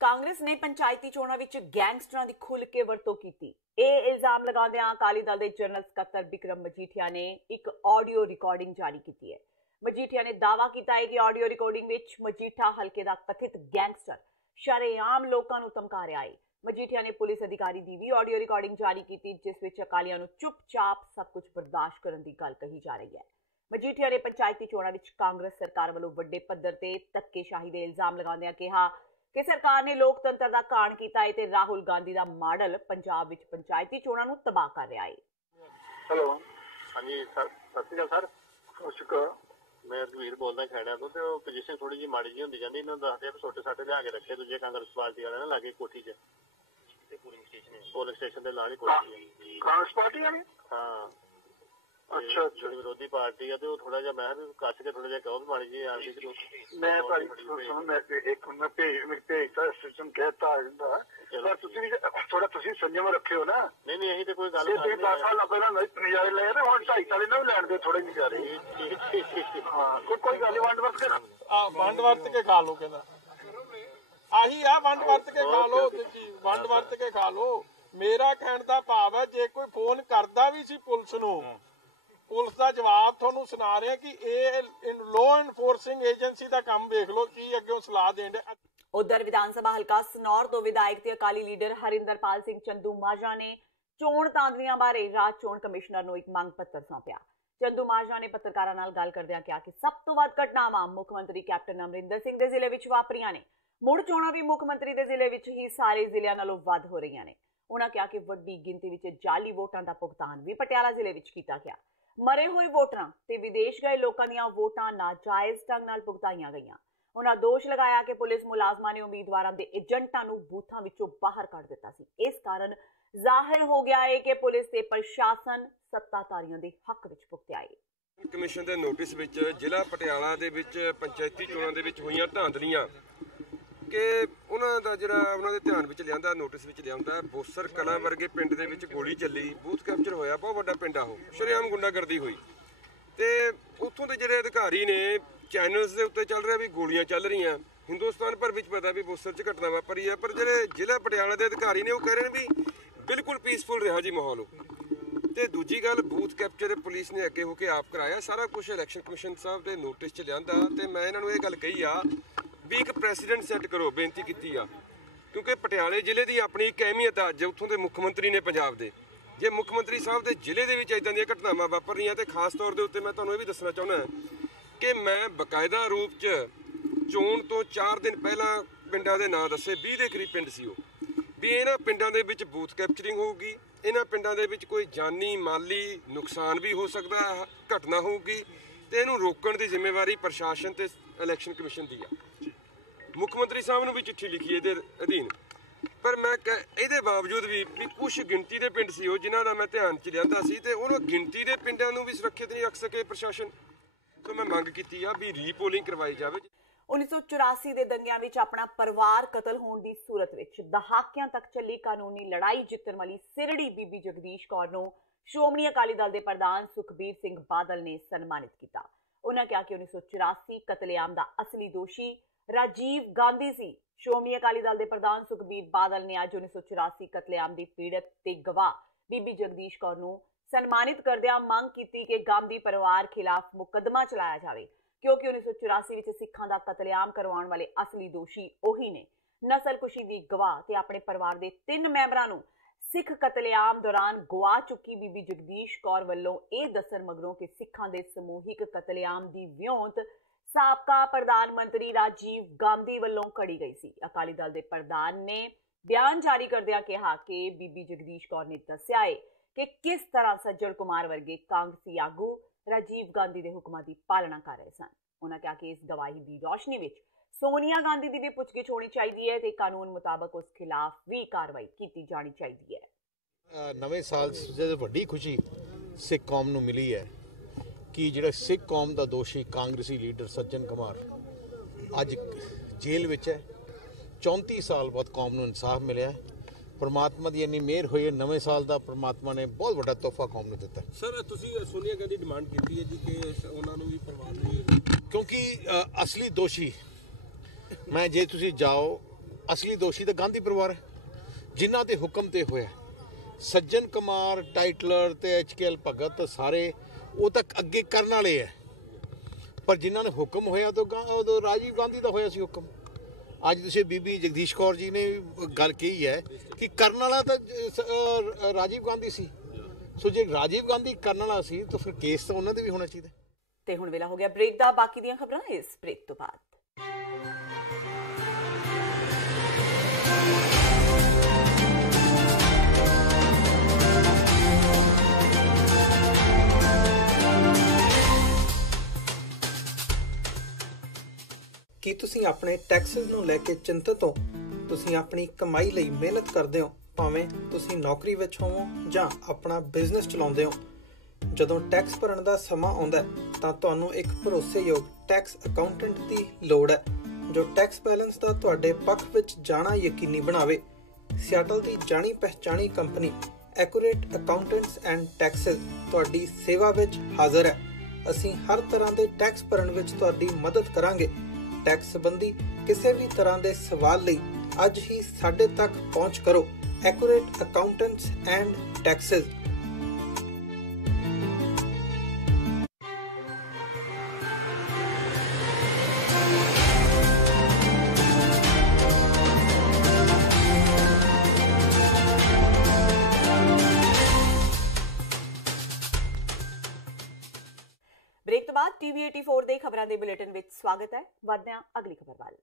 ਕਾਂਗਰਸ ਨੇ ਪੰਚਾਇਤੀ ਚੋਣਾਂ ਵਿੱਚ ਗੈਂਗਸਟਰਾਂ ਦੀ ਖੁੱਲ੍ਹ ਕੇ ਵਰਤੋਂ ਕੀਤੀ। ਇਹ ਇਲਜ਼ਾਮ ਲਗਾਉਂਦਿਆਂ ਅਕਾਲੀ ਦਲ ਦੇ ਜਨਰਲ ਸਕੱਤਰ ਬਿਕਰਮ ਮਜੀਠੀਆ ਨੇ ਇੱਕ ਆਡੀਓ ਰਿਕਾਰਡਿੰਗ ਜਾਰੀ ਕੀਤੀ ਹੈ। ਮਜੀਠੀਆ ਨੇ ਦਾਅਵਾ ਕੀਤਾ ਹੈ ਕਿ ਆਡੀਓ ਰਿਕਾਰਡਿੰਗ ਵਿੱਚ ਮਜੀਠਾ ਹਲਕੇ ਦਾ ਕਥਿਤ ਗੈਂਗਸਟਰ ਸ਼ਰੇਆਮ ਲੋਕਾਂ ਨੂੰ ਧਮਕਾ ਰਿਹਾ ਹੈ। ਮਜੀਠੀਆ ਨੇ ਪੁਲਿਸ ਅਧਿਕਾਰੀ ਦੀ ਵੀ ਆਡੀਓ ਰਿਕਾਰਡਿੰਗ ਜਾਰੀ ਕੀਤੀ, ਜਿਸ ਵਿੱਚ ਅਕਾਲੀਆਂ ਨੂੰ ਚੁੱਪਚਾਪ ਸਭ ਕੁਝ ਬਰਦਾਸ਼ਤ ਕਰਨ ਦੀ ਗੱਲ ਕਹੀ ਜਾ ਰਹੀ ਹੈ। ਮਜੀਠੀਆ ਨੇ ਪੰਚਾਇਤੀ ਚੋਣਾਂ ਵਿੱਚ ਕਾਂਗਰਸ ਸਰਕਾਰ ਵੱਲੋਂ ਵੱਡੇ ਪੱਧਰ ਤੇ ਧੱਕੇਸ਼ਾਹੀ ਦੇ ਇਲਜ਼ਾਮ ਲਗਾਉਂਦਿਆਂ ਕਿਹਾ ਕਿ ਸਰਕਾਰ ਨੇ ਲੋਕਤੰਤਰ ਦਾ ਕਾਣ ਕੀਤਾ ਹੈ ਤੇ ਰਾਹੁਲ ਗਾਂਧੀ ਦਾ ਮਾਡਲ ਪੰਜਾਬ ਵਿੱਚ ਪੰਚਾਇਤੀ ਚੋਣਾਂ ਨੂੰ ਤਬਾਹ ਕਰ ਰਿਹਾ ਹੈ। हेलो हाँ जी सर सत श्री अकाल सर शुक्र मैं रघवीर बोलदा खैड़ा तो ते पोजीशन थोड़ी जी माड़ी जी होंदी जांदी इन्हां दसदे भी छोटे साटे लिया के रखे दूजे कांग्रेस पार्टी वाले ना लागे कोठी च ते पोलिंग स्टेशन दे लाग ही कोठी है कांग्रेस पार्टी वाले हां अच्छा अच्छा विरोधी पार्टी है तो थोड़ा जिहा मैं भी कस के थोड़ा जिहा कहो भी माड़ी जी आ गई मैं भाई सुन मैं एक मैं भेजता सिस्टम कहता पर ਤੁਸੀਂ ਵੀ ਥੋੜਾ ਤੁਸੀਂ ਸੰਜਮ ਰੱਖਿਓ ਨਾ। ਨਹੀਂ ਨਹੀਂ ਇਹੀ ਤੇ ਕੋਈ ਗੱਲ ਨਹੀਂ 10 ਸਾਲ ਪਹਿਲਾਂ ਨਜ਼ਾਰੇ ਲਏ ਤੇ ਹੁਣ 2.5 ਸਾਲ ਇਹਨਾਂ ਵੀ ਲੈਣ ਦੇ ਥੋੜੇ ਨਜ਼ਾਰੇ ਹਾਂ ਕੋਈ ਗੱਲ ਵੰਡ ਵਰਤ ਕੇ ਵੰਡ ਵਰਤ ਕੇ ਖਾ ਲਓ ਕਹਿੰਦਾ ਆਹੀ ਆ ਵੰਡ ਵਰਤ ਕੇ ਖਾ ਲਓ ਵੰਡ ਵਰਤ ਕੇ ਖਾ ਲਓ। ਮੇਰਾ ਕਹਿਣ ਦਾ ਭਾਵ ਹੈ ਜੇ ਕੋਈ ਫੋਨ ਕਰਦਾ ਵੀ ਸੀ ਪੁਲਿਸ ਨੂੰ ਪੁਲਿਸ ਦਾ ਜਵਾਬ ਤੁਹਾਨੂੰ ਸੁਣਾ ਰਿਹਾ ਕਿ ਇਹ ਲਾਅ ਐਨਫੋਰਸਿੰਗ ਏਜੰਸੀ ਦਾ ਕੰਮ ਵੇਖ ਲਓ ਕੀ ਅੱਗੇ ਸਲਾਹ ਦੇਣ ਦੇ। ਉਧਰ ਵਿਧਾਨ ਸਭਾ ਹਲਕਾ ਸਨੌਰ ਤੋਂ ਵਿਧਾਇਕ ਤੇ ਅਕਾਲੀ ਲੀਡਰ ਹਰਿੰਦਰਪਾਲ ਸਿੰਘ ਚੰਦੂਮਾਜਰਾ ਨੇ ਚੋਣ ਤਾਂਦਲੀਆਂ ਬਾਰੇ ਰਾਜ ਚੋਣ ਕਮਿਸ਼ਨਰ ਨੂੰ ਇੱਕ ਮੰਗ ਪੱਤਰ ਸੌਂਪਿਆ। ਚੰਦੂਮਾਜਰਾ ਨੇ ਪੱਤਰਕਾਰਾਂ ਨਾਲ ਗੱਲ ਕਰਦਿਆਂ ਕਿਹਾ ਕਿ ਸਭ ਤੋਂ ਵੱਧ ਘਟਨਾਵਾਂ ਮੁੱਖ ਮੰਤਰੀ ਕੈਪਟਨ ਅਮਰਿੰਦਰ ਸਿੰਘ ਦੇ ਜ਼ਿਲ੍ਹੇ ਵਿੱਚ ਵਾਪਰੀਆਂ ਨੇ। ਮੁੜ ਚੋਣਾਂ ਵੀ ਮੁੱਖ ਮੰਤਰੀ ਦੇ ਜ਼ਿਲ੍ਹੇ ਵਿੱਚ ਹੀ ਸਾਰੇ ਜ਼ਿਲ੍ਹਿਆਂ ਨਾਲੋਂ ਵੱਧ ਹੋ ਰਹੀਆਂ ਨੇ। ਉਹਨਾਂ ਕਿਹਾ ਕਿ ਵੱਡੀ ਗਿਣਤੀ ਵਿੱਚ ਜਾਲੀ ਵੋਟਾਂ ਦਾ ਭੁਗਤਾਨ ਵੀ ਪਟਿਆਲਾ ਜ਼ਿਲ੍ਹੇ ਵਿੱਚ ਕੀਤਾ ਗਿਆ। ਮਰੇ ਹੋਏ ਵੋਟਰਾਂ ਤੇ ਵਿਦੇਸ਼ ਗਏ ਲੋਕਾਂ ਦੀਆਂ ਵੋਟਾਂ ਨਾਜਾਇਜ਼ ਢੰਗ ਨਾਲ ਭੁਗਤਾਈਆਂ ਗਈਆਂ। ਉਹਨਾਂ ਦੋਸ਼ ਲਗਾਇਆ ਕਿ ਪੁਲਿਸ ਮੁਲਾਜ਼ਮਾਂ ਨੇ ਉਮੀਦਵਾਰਾਂ ਦੇ ਏਜੰਟਾਂ ਨੂੰ ਬੂਥਾਂ ਵਿੱਚੋਂ ਬਾਹਰ ਕੱਢ ਦਿੱਤਾ ਸੀ। ਇਸ ਕਾਰਨ ਜ਼ਾਹਿਰ ਹੋ ਗਿਆ ਹੈ ਕਿ ਪੁਲਿਸ ਤੇ ਪ੍ਰਸ਼ਾਸਨ ਸੱਤਾਧਾਰੀਆਂ ਦੇ ਹੱਕ ਵਿੱਚ ਭੁਗਤਿਆ ਹੈ। ਕਮਿਸ਼ਨ ਦੇ ਨੋਟਿਸ ਵਿੱਚ ਜ਼ਿਲ੍ਹਾ ਪਟਿਆਲਾ ਦੇ ਵਿੱਚ ਪੰਚਾਇਤੀ ਚੋਣਾਂ ਦੇ ਵਿੱਚ ਹੋਈਆਂ ਧਾਂਦਲੀਆਂ ਕਿ ਉਹਨਾਂ ਦਾ ਜਿਹੜਾ ਉਹਨਾਂ ਦੇ ਧਿਆਨ ਵਿੱਚ ਲਿਆਂਦਾ ਨੋਟਿਸ ਵਿੱਚ ਲਿਆਂਦਾ ਬੋਸਰ ਕਲਾਂ ਵਰਗੇ ਪਿੰਡ ਦੇ ਵਿੱਚ ਗੋਲੀ ਚੱਲੀ ਬੂਥ ਕੈਪਚਰ ਹੋਇਆ ਬਹੁਤ ਵੱਡਾ ਪਿੰਡ ਆ ਉਹ ਸ਼ਰੇਆਮ ਗੁੰਡਾਗਰਦੀ ਹੋਈ ਤੇ ਉੱਥੋਂ ਦੇ ਜਿਹੜੇ ਅਧਿਕਾਰੀ ਨੇ ਚੈਨਲਸ ਦੇ ਉੱਤੇ ਚੱਲ ਰਿਹਾ ਵੀ ਗੋਲੀਆਂ ਚੱਲ ਰਹੀਆਂ ਹਿੰਦੁਸਤਾਨ ਭਰ ਵਿੱਚ ਪਤਾ ਵੀ ਬੋਸਰ 'ਚ ਘਟਨਾ ਵਾਪਰੀ ਹੈ ਪਰ ਜਿਹੜੇ ਜ਼ਿਲ੍ਹਾ ਪਟਿਆਲਾ ਦੇ ਅਧਿਕਾਰੀ ਨੇ ਉਹ ਕਹਿ ਰਹੇ ਨੇ ਵੀ ਬਿਲਕੁਲ ਪੀਸਫੁਲ ਰਿਹਾ ਜੀ ਮਾਹੌਲ। ਤੇ ਦੂਜੀ ਗੱਲ ਬੂਥ ਕੈਪਚਰ ਪੁਲਿਸ ਨੇ ਅੱਗੇ ਹੋ ਕੇ ਆਪ ਕਰਾਇਆ ਸਾਰਾ ਕੁਝ ਇਲੈਕਸ਼ਨ ਕਮਿਸ਼ਨ ਸਾਹਿਬ ਦੇ ਨੋਟਿਸ 'ਚ ਲਿਆਂਦਾ ਤੇ ਮੈਂ ਇਹਨਾਂ ਨੂੰ ਇਹ ਗੱਲ ਕਹੀ ਆ ਵੀ ਇੱਕ ਪ੍ਰੈਸੀਡੈਂਟ ਸੈੱਟ ਕਰੋ ਬੇਨਤੀ ਕੀਤੀ ਆ ਕਿਉਂਕਿ ਪਟਿਆਲੇ ਜ਼ਿਲ੍ਹੇ ਦੀ ਆਪਣੀ ਇੱਕ ਅਹਿਮੀਅਤ ਆ ਜੇ ਉੱਥੋਂ ਦੇ ਮੁੱਖ ਮੰਤਰੀ ਨੇ ਪੰਜਾਬ ਦੇ ਜੇ ਮੁੱਖ ਮੰਤਰੀ ਸਾਹਿਬ ਦੇ ਜ਼ਿਲ੍ਹੇ ਦੇ ਵਿੱਚ ਇਦਾਂ ਦੀਆਂ ਘਟਨਾਵਾਂ ਵਾਪਰ ਰਹੀਆਂ ਤੇ ਖਾਸ ਤੌਰ ਦੇ ਉੱਤੇ ਮੈਂ ਤੁਹਾਨੂੰ ਇਹ ਵੀ ਦੱਸਣਾ ਚਾਹੁੰਦਾ ਕਿ ਮੈਂ ਬਕਾਇਦਾ ਰੂਪ 'ਚ ਚੋਣ ਤੋਂ 4 ਦਿਨ ਪਹਿਲਾਂ ਪਿੰਡਾਂ ਦੇ ਨਾਂ ਦੱਸੇ 20 ਦੇ ਕਰੀਬ ਪਿੰਡ ਸੀ ਉਹ ਵੀ ਇਹਨਾਂ ਪਿੰਡਾਂ ਦੇ ਵਿੱਚ ਬੂਥ ਕੈਪਚਰਿੰਗ ਹੋਊਗੀ ਇਹਨਾਂ ਪਿੰਡਾਂ ਦੇ ਵਿੱਚ ਕੋਈ ਜਾਨੀ ਮਾਲੀ ਨੁਕਸਾਨ ਵੀ ਹੋ ਸਕਦਾ ਘਟਨਾ ਹੋਊਗੀ ਤੇ ਇਹਨੂੰ ਰੋਕਣ ਦੀ ਜ਼ਿੰਮੇਵਾਰੀ ਪ੍ਰਸ਼ਾਸਨ ਤੇ ਇਲੈਕਸ਼ਨ ਕਮਿਸ਼ਨ ਦੀ ਆ। ਮੁੱਖ ਮੰਤਰੀ ਸਾਹਿਬ ਨੂੰ ਵੀ ਚਿੱਠੀ ਲਿਖੀ ਇਹਦੇ ਅਧੀਨ ਪਰ ਮੈਂ ਇਹਦੇ ਬਾਵਜੂਦ ਵੀ ਕੁਝ ਗਿਣਤੀ ਦੇ ਪਿੰਡ ਸੀ ਉਹ ਜਿਨ੍ਹਾਂ ਦਾ ਮੈਂ ਧਿਆਨ 'ਚ ਲਿਆਂਦਾ ਸੀ ਤੇ ਉਹਨਾਂ ਗਿਣਤੀ ਦੇ ਪਿੰਡਾਂ ਨੂੰ ਵੀ ਸੁਰੱਖਿਅਤ ਨਹੀਂ ਰੱਖ ਸਕੇ ਪ੍ਰਸ਼ਾਸਨ ਤੋਂ ਮੈਂ ਮੰਗ ਕੀਤੀ ਆ ਵੀ ਰੀਪੋਲਿੰਗ ਕਰਵਾਈ ਜਾਵੇ। 1984 ਦੇ ਦੰਗਿਆਂ ਵਿੱਚ ਆਪਣਾ ਪਰਿਵਾਰ ਕਤਲ ਹੋਣ ਦੀ ਸੂਰਤ ਵਿੱਚ ਦਹਾਕਿਆਂ ਤੱਕ ਚੱਲੀ ਕਾਨੂੰਨੀ ਲੜਾਈ ਜਿੱਤਣ ਵਾਲੀ ਸਿਰੜੀ ਬੀਬੀ ਜਗਦੀਸ਼ ਕੌਰ ਨੂੰ ਸ਼੍ਰੋਮਣੀ ਅਕਾਲੀ ਦਲ ਦੇ ਪ੍ਰਧਾਨ ਸੁਖਬੀਰ ਸਿੰਘ ਬਾਦਲ ਨੇ ਸਨਮਾਨਿਤ ਕੀਤਾ। ਉਹਨਾਂ ਕਿਹਾ ਕਿ 1984 ਕਤਲੇਆਮ ਦਾ ਅਸਲੀ ਦੋਸ਼ੀ ਰਾਜੀਵ ਗਾਂਧੀ ਸੀ। ਸ਼੍ਰੋਮਣੀ ਅਕਾਲੀ ਦਲ ਦੇ ਪ੍ਰਧਾਨ ਸੁਖਬੀਰ ਬਾਦਲ ਨੇ ਅੱਜ 1984 ਕਤਲੇਆਮ ਦੀ ਪੀੜਤ ਤੇ ਗਵਾਹ ਬੀਬੀ ਜਗਦੀਸ਼ ਕੌਰ ਨੂੰ ਸਨਮਾਨਿਤ ਕਰਦਿਆਂ ਮੰਗ ਕੀਤੀ ਕਿ ਗਾਂਧੀ ਪਰਿਵਾਰ ਖਿਲਾਫ ਮੁਕੱਦਮਾ ਚਲਾਇਆ ਜਾਵੇ ਕਿਉਂਕਿ 1984 ਵਿੱਚ ਸਿੱਖਾਂ ਦਾ ਕਤਲੇਆਮ ਕਰਵਾਉਣ ਵਾਲੇ ਅਸਲੀ ਦੋਸ਼ੀ ਉਹੀ ਨੇ। ਨਸਲਕੁਸ਼ੀ ਦੀ ਗਵਾਹ ਤੇ ਆਪਣੇ ਪਰਿਵਾਰ ਦੇ 3 ਮੈਂਬਰਾਂ ਨੂੰ ਸਿੱਖ ਕਤਲੇਆਮ ਦੌਰਾਨ ਗਵਾ ਚੁੱਕੀ ਬੀਬੀ ਜਗਦੀਸ਼ ਕੌਰ ਵੱਲੋਂ ਇਹ ਦੱਸਣ ਮਗਰੋਂ ਕਿ ਸਿੱਖਾਂ ਦੇ ਸਮੂਹਿਕ ਕਤਲੇਆਮ ਦੀ ਵਿਉਂਤ ਸਾਬਕਾ ਪ੍ਰਧਾਨ ਮੰਤਰੀ ਰਾਜੀਵ ਗਾਂਧੀ ਵੱਲੋਂ ਕੜੀ ਗਈ ਸੀ। ਅਕਾਲੀ ਦਲ ਦੇ ਪ੍ਰਧਾਨ ਨੇ ਬਿਆਨ ਜਾਰੀ ਕਰਦਿਆਂ ਕਿਹਾ ਕਿ ਬੀਬੀ ਜਗਦੀਸ਼ ਕੌਰ ਨੇ ਦੱਸਿਆ ਹੈ ਕਿ ਕਿਸ ਤਰ੍ਹਾਂ ਸੱਜਣ ਕੁਮਾਰ ਵਰਗੇ ਕਾਂਗਰਸੀ ਆਗੂ ਰਾਜੀਵ ਗਾਂਧੀ ਦੇ ਹੁਕਮਾਂ ਦੀ ਪਾਲਣਾ ਕਰ ਰਹੇ ਸਨ। ਉਹਨਾਂ ਕਿਹਾ ਕਿ ਇਸ ਗਵਾਹੀ ਦੀ ਰੌਸ਼ਨੀ ਵਿੱਚ ਸੋਨੀਆ ਗਾਂਧੀ ਦੀ ਵੀ ਪੁੱਛਗਿੱਛ ਹੋਣੀ ਚਾਹੀਦੀ ਹੈ ਤੇ ਕਾਨੂੰਨ ਮੁਤਾਬਕ ਉਸ ਖਿਲਾਫ ਵੀ ਕਾਰਵਾਈ ਕੀਤੀ ਜਾਣੀ ਚਾਹੀਦੀ ਹੈ। ਨਵੇਂ ਸਾਲ ਦੀ ਵੱਡੀ ਖੁਸ਼ੀ ਸਿੱਖ ਕੌਮ ਨੂੰ ਮਿਲੀ ਹੈ ਕਿ ਜਿਹੜਾ ਸਿੱਖ ਕੌਮ ਦਾ ਦੋਸ਼ੀ ਕਾਂਗਰਸੀ ਲੀਡਰ ਸੱਜਣ ਕੁਮਾਰ ਅੱਜ ਜੇਲ੍ਹ ਵਿੱਚ ਹੈ। 34 ਸਾਲ ਬਾਅਦ ਕੌਮ ਨੂੰ ਇਨਸਾਫ ਮਿਲਿਆ। ਪਰਮਾਤਮਾ ਦੀ ਇੰਨੀ ਮਿਹਰ ਹੋਈ ਹੈ ਨਵੇਂ ਸਾਲ ਦਾ ਪਰਮਾਤਮਾ ਨੇ ਬਹੁਤ ਵੱਡਾ ਤੋਹਫਾ ਕੌਮ ਨੂੰ ਦਿੱਤਾ। ਸਰ ਤੁਸੀਂ ਸੋਨੀਆ ਗਾਂਧੀ ਡਿਮਾਂਡ ਕੀਤੀ ਹੈ ਜੀ ਕਿ ਉਹਨਾਂ ਨੂੰ ਵੀ ਪਰਿਵਾਰ ਨੂੰ ਕਿਉਂਕਿ ਅਸਲੀ ਦੋਸ਼ੀ ਮੈਂ ਜੇ ਤੁਸੀਂ ਜਾਓ ਅਸਲੀ ਦੋਸ਼ੀ ਤਾਂ ਗਾਂਧੀ ਪਰਿਵਾਰ ਹੈ ਜਿਨ੍ਹਾਂ ਦੇ ਹੁਕਮ ਤੇ ਹੋਇਆ। ਸੱਜਣ ਕੁਮਾਰ ਟਾਈਟਲਰ ਤੇ HKL ਭਗਤ ਸਾਰੇ ਉਹ ਤਾਂ ਅੱਗੇ ਕਰਨ ਵਾਲੇ ਹੈ ਪਰ ਜਿਨ੍ਹਾਂ ਨੇ ਹੁਕਮ ਹੋਇਆ ਤਾਂ ਉਦੋਂ ਰਾਜੀਵ ਗਾਂਧੀ ਦਾ ਹੋਇਆ ਸੀ ਹੁਕਮ। ਅੱਜ ਤੁਸੀਂ ਬੀਬੀ ਜਗਦੀਸ਼ ਕੌਰ ਜੀ ਨੇ ਗੱਲ ਕਹੀ ਹੈ ਕਿ ਕਰਨ ਵਾਲਾ ਤਾਂ ਰਾਜੀਵ ਗਾਂਧੀ ਸੀ। ਸੋ ਜੇ ਰਾਜੀਵ ਗਾਂਧੀ ਕਰਨ ਵਾਲਾ ਸੀ ਤਾਂ ਫਿਰ ਕੇਸ ਤਾਂ ਉਹਨਾਂ ਦੇ ਵੀ ਹੋਣਾ ਚਾਹੀਦਾ। ਤੇ ਹੁਣ ਵੇਲਾ ਹੋ ਗਿਆ ਬ੍ਰੇਕ ਦਾ। ਬਾਕੀ ਦੀਆਂ ਖਬਰਾਂ ਇਸ ਬ੍ਰੇਕ ਤੋਂ ਬਾਅਦ। ਕੀ ਤੁਸੀਂ ਆਪਣੇ ਟੈਕਸਿਸ ਨੂੰ ਲੈ ਕੇ ਚਿੰਤਤ ਹੋ? ਤੁਸੀਂ ਆਪਣੀ ਕਮਾਈ ਲਈ ਮਿਹਨਤ ਕਰਦੇ ਹੋ, ਭਾਵੇਂ ਤੁਸੀਂ ਨੌਕਰੀ ਵਿੱਚ ਹੋਵੋ ਜਾਂ ਆਪਣਾ ਬਿਜ਼ਨਸ ਚਲਾਉਂਦੇ ਹੋ। ਜਦੋਂ ਟੈਕਸ ਭਰਨ ਦਾ ਸਮਾਂ ਆਉਂਦਾ ਤਾਂ ਤੁਹਾਨੂੰ ਇੱਕ ਭਰੋਸੇਯੋਗ ਟੈਕਸ ਅਕਾਊਂਟੈਂਟ ਦੀ ਲੋੜ ਹੈ, ਜੋ ਟੈਕਸ ਬੈਲੈਂਸ ਦਾ ਤੁਹਾਡੇ ਪੱਖ ਵਿੱਚ ਜਾਣਾ ਯਕੀਨੀ ਬਣਾਵੇ। ਸਿਆਟਲ ਦੀ ਜਾਣੀ ਪਹਿਚਾਣੀ company accurate accountants and taxes ਤੁਹਾਡੀ ਸੇਵਾ ਵਿੱਚ ਹਾਜ਼ਰ ਹੈ। ਅਸੀਂ ਹਰ ਤਰ੍ਹਾਂ ਦੇ ਟੈਕਸ ਭਰਨ ਵਿੱਚ ਤੁਹਾਡੀ ਮਦਦ ਕਰਾਂਗੇ। ਟੈਕਸ ਸੰਬੰਧੀ ਕਿਸੇ ਵੀ ਤਰ੍ਹਾਂ ਦੇ ਸਵਾਲ ਲਈ ਅੱਜ ਹੀ ਸਾਡੇ ਤੱਕ ਪਹੁੰਚ ਕਰੋ। Accurate accountants and taxes. Break ਤੋਂ ਬਾਅਦ TV 84 ਦੇ ਖਬਰਾਂ ਦੇ ਬੁਲੇਟਿਨ ਵਿੱਚ ਸਵਾਗਤ ਹੈ। ਵਧਦੇ ਹਾਂ ਅਗਲੀ ਖਬਰ ਵੱਲ।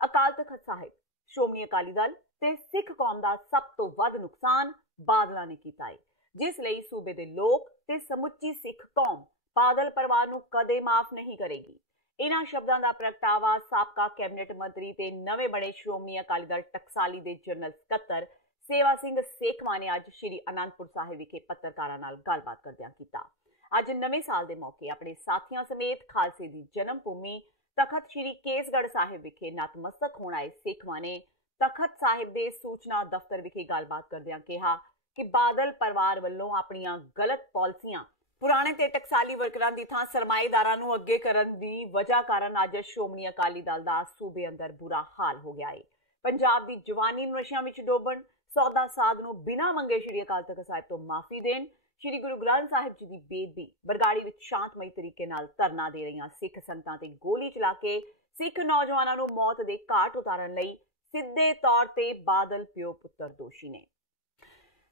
ਅਕਾਲ ਤਖ਼ਤ ਸਾਹਿਬ, ਸ਼੍ਰੋਮਣੀ ਅਕਾਲੀ ਦਲ ਤੇ ਸਿੱਖ ਕੌਮ ਦਾ ਸਭ ਤੋਂ ਵੱਧ ਨੁਕਸਾਨ ਬਾਦਲਾਂ ਨੇ ਕੀਤਾ ਹੈ, ਜਿਸ ਲਈ ਸੂਬੇ ਦੇ ਲੋਕ ਤੇ ਸਮੁੱਚੀ ਸਿੱਖ ਕੌਮ ਬਾਦਲ ਪਰਿਵਾਰ ਨੂੰ ਕਦੇ ਮਾਫ ਨਹੀਂ ਕਰੇਗੀ। ਇਹਨਾਂ ਸ਼ਬਦਾਂ ਦਾ ਪ੍ਰਗਟਾਵਾ ਸਾਬਕਾ ਕੈਬਨਿਟ ਮੰਤਰੀ ਤੇ ਨਵੇਂ ਬਣੇ ਸ਼੍ਰੋਮਣੀ ਅਕਾਲੀ ਦਲ ਟਕਸਾਲੀ ਦੇ ਜਨਰਲ ਸਕੱਤਰ ਸੇਵਾ ਸਿੰਘ ਸੇਖਵਾਂ ਨੇ ਅੱਜ ਸ਼੍ਰੀ ਅਨੰਦਪੁਰ ਸਾਹਿਬ ਵਿਖੇ ਪੱਤਰਕਾਰਾਂ ਨਾਲ ਗੱਲਬਾਤ ਕਰਦਿਆਂ ਕੀਤਾ। ਅੱਜ ਨਵੇਂ ਸਾਲ ਦੇ ਮੌਕੇ ਆਪਣੇ ਸਾਥੀਆਂ ਸਮੇਤ ਖਾਲਸੇ ਦੀ ਜਨਮ ਭੂਮੀ ਤਖਤ ਸ਼੍ਰੀ ਕੇਸਗੜ੍ਹ ਸਾਹਿਬ ਵਿਖੇ ਨਤਮਸਤਕ ਹੋਣ ਆਏ ਸੇਖਵਾਂ ਨੇ ਤਖਤ ਸਾਹਿਬ ਦੇ ਸੂਚਨਾ ਦਫ਼ਤਰ ਵਿਖੇ ਗੱਲਬਾਤ ਕਰਦਿਆਂ ਕਿਹਾ ਕਿ ਬਾਦਲ ਪਰਿਵਾਰ ਵੱਲੋਂ ਆਪਣੀਆਂ ਗਲਤ ਪਾਲਿਸੀਆਂ ਪੁਰਾਣੇ ਤੇ ਟਕਸਾਲੀ ਵਰਕਰਾਂ ਦੀ ਥਾਂ ਸਰਮਾਏਦਾਰਾਂ ਨੂੰ ਅੱਗੇ ਕਰਨ ਦੀ ਵਜ੍ਹਾ ਕਾਰਨ ਅੱਜ ਸ਼੍ਰੋਮਣੀ ਅਕਾਲੀ ਦਲ ਦਾ ਸੂਬੇ ਅੰਦਰ ਬੁਰਾ ਹਾਲ ਹੋ ਗਿਆ ਹੈ। ਪੰਜਾਬ ਦੀ ਜਵਾਨੀ ਨੂੰ ਨਸ਼ਿਆਂ ਵਿੱਚ ਡੋਬਣ, ਸੌਦਾ ਸਾਧ ਨੂੰ ਬਿਨਾਂ ਮੰਗੇ ਸ਼੍ਰੀ ਅਕਾਲ ਤਖ਼ਤ ਸਾਹਿਬ ਤੋਂ ਮਾਫੀ ਦੇਣ, ਸ਼੍ਰੀ ਗੁਰੂ ਗ੍ਰੰਥ ਸਾਹਿਬ ਜੀ ਦੀ ਬੇਅਦਬੀ, ਬਰਗਾੜੀ ਵਿੱਚ ਸ਼ਾਂਤਮਈ ਤਰੀਕੇ ਨਾਲ ਧਰਨਾ ਦੇ ਰਹੀਆਂ ਸਿੱਖ ਸੰਗਤਾਂ ਤੇ ਗੋਲੀ ਚਲਾ ਕੇ ਸਿੱਖ ਨੌਜਵਾਨਾਂ ਨੂੰ ਮੌਤ ਦੇ ਘਾਟ ਉਤਾਰਨ ਲਈ ਸਿੱਧੇ ਤੌਰ ਤੇ ਬਾਦਲ ਪਿਓ ਪੁੱਤਰ ਦੋਸ਼ੀ ਨੇ।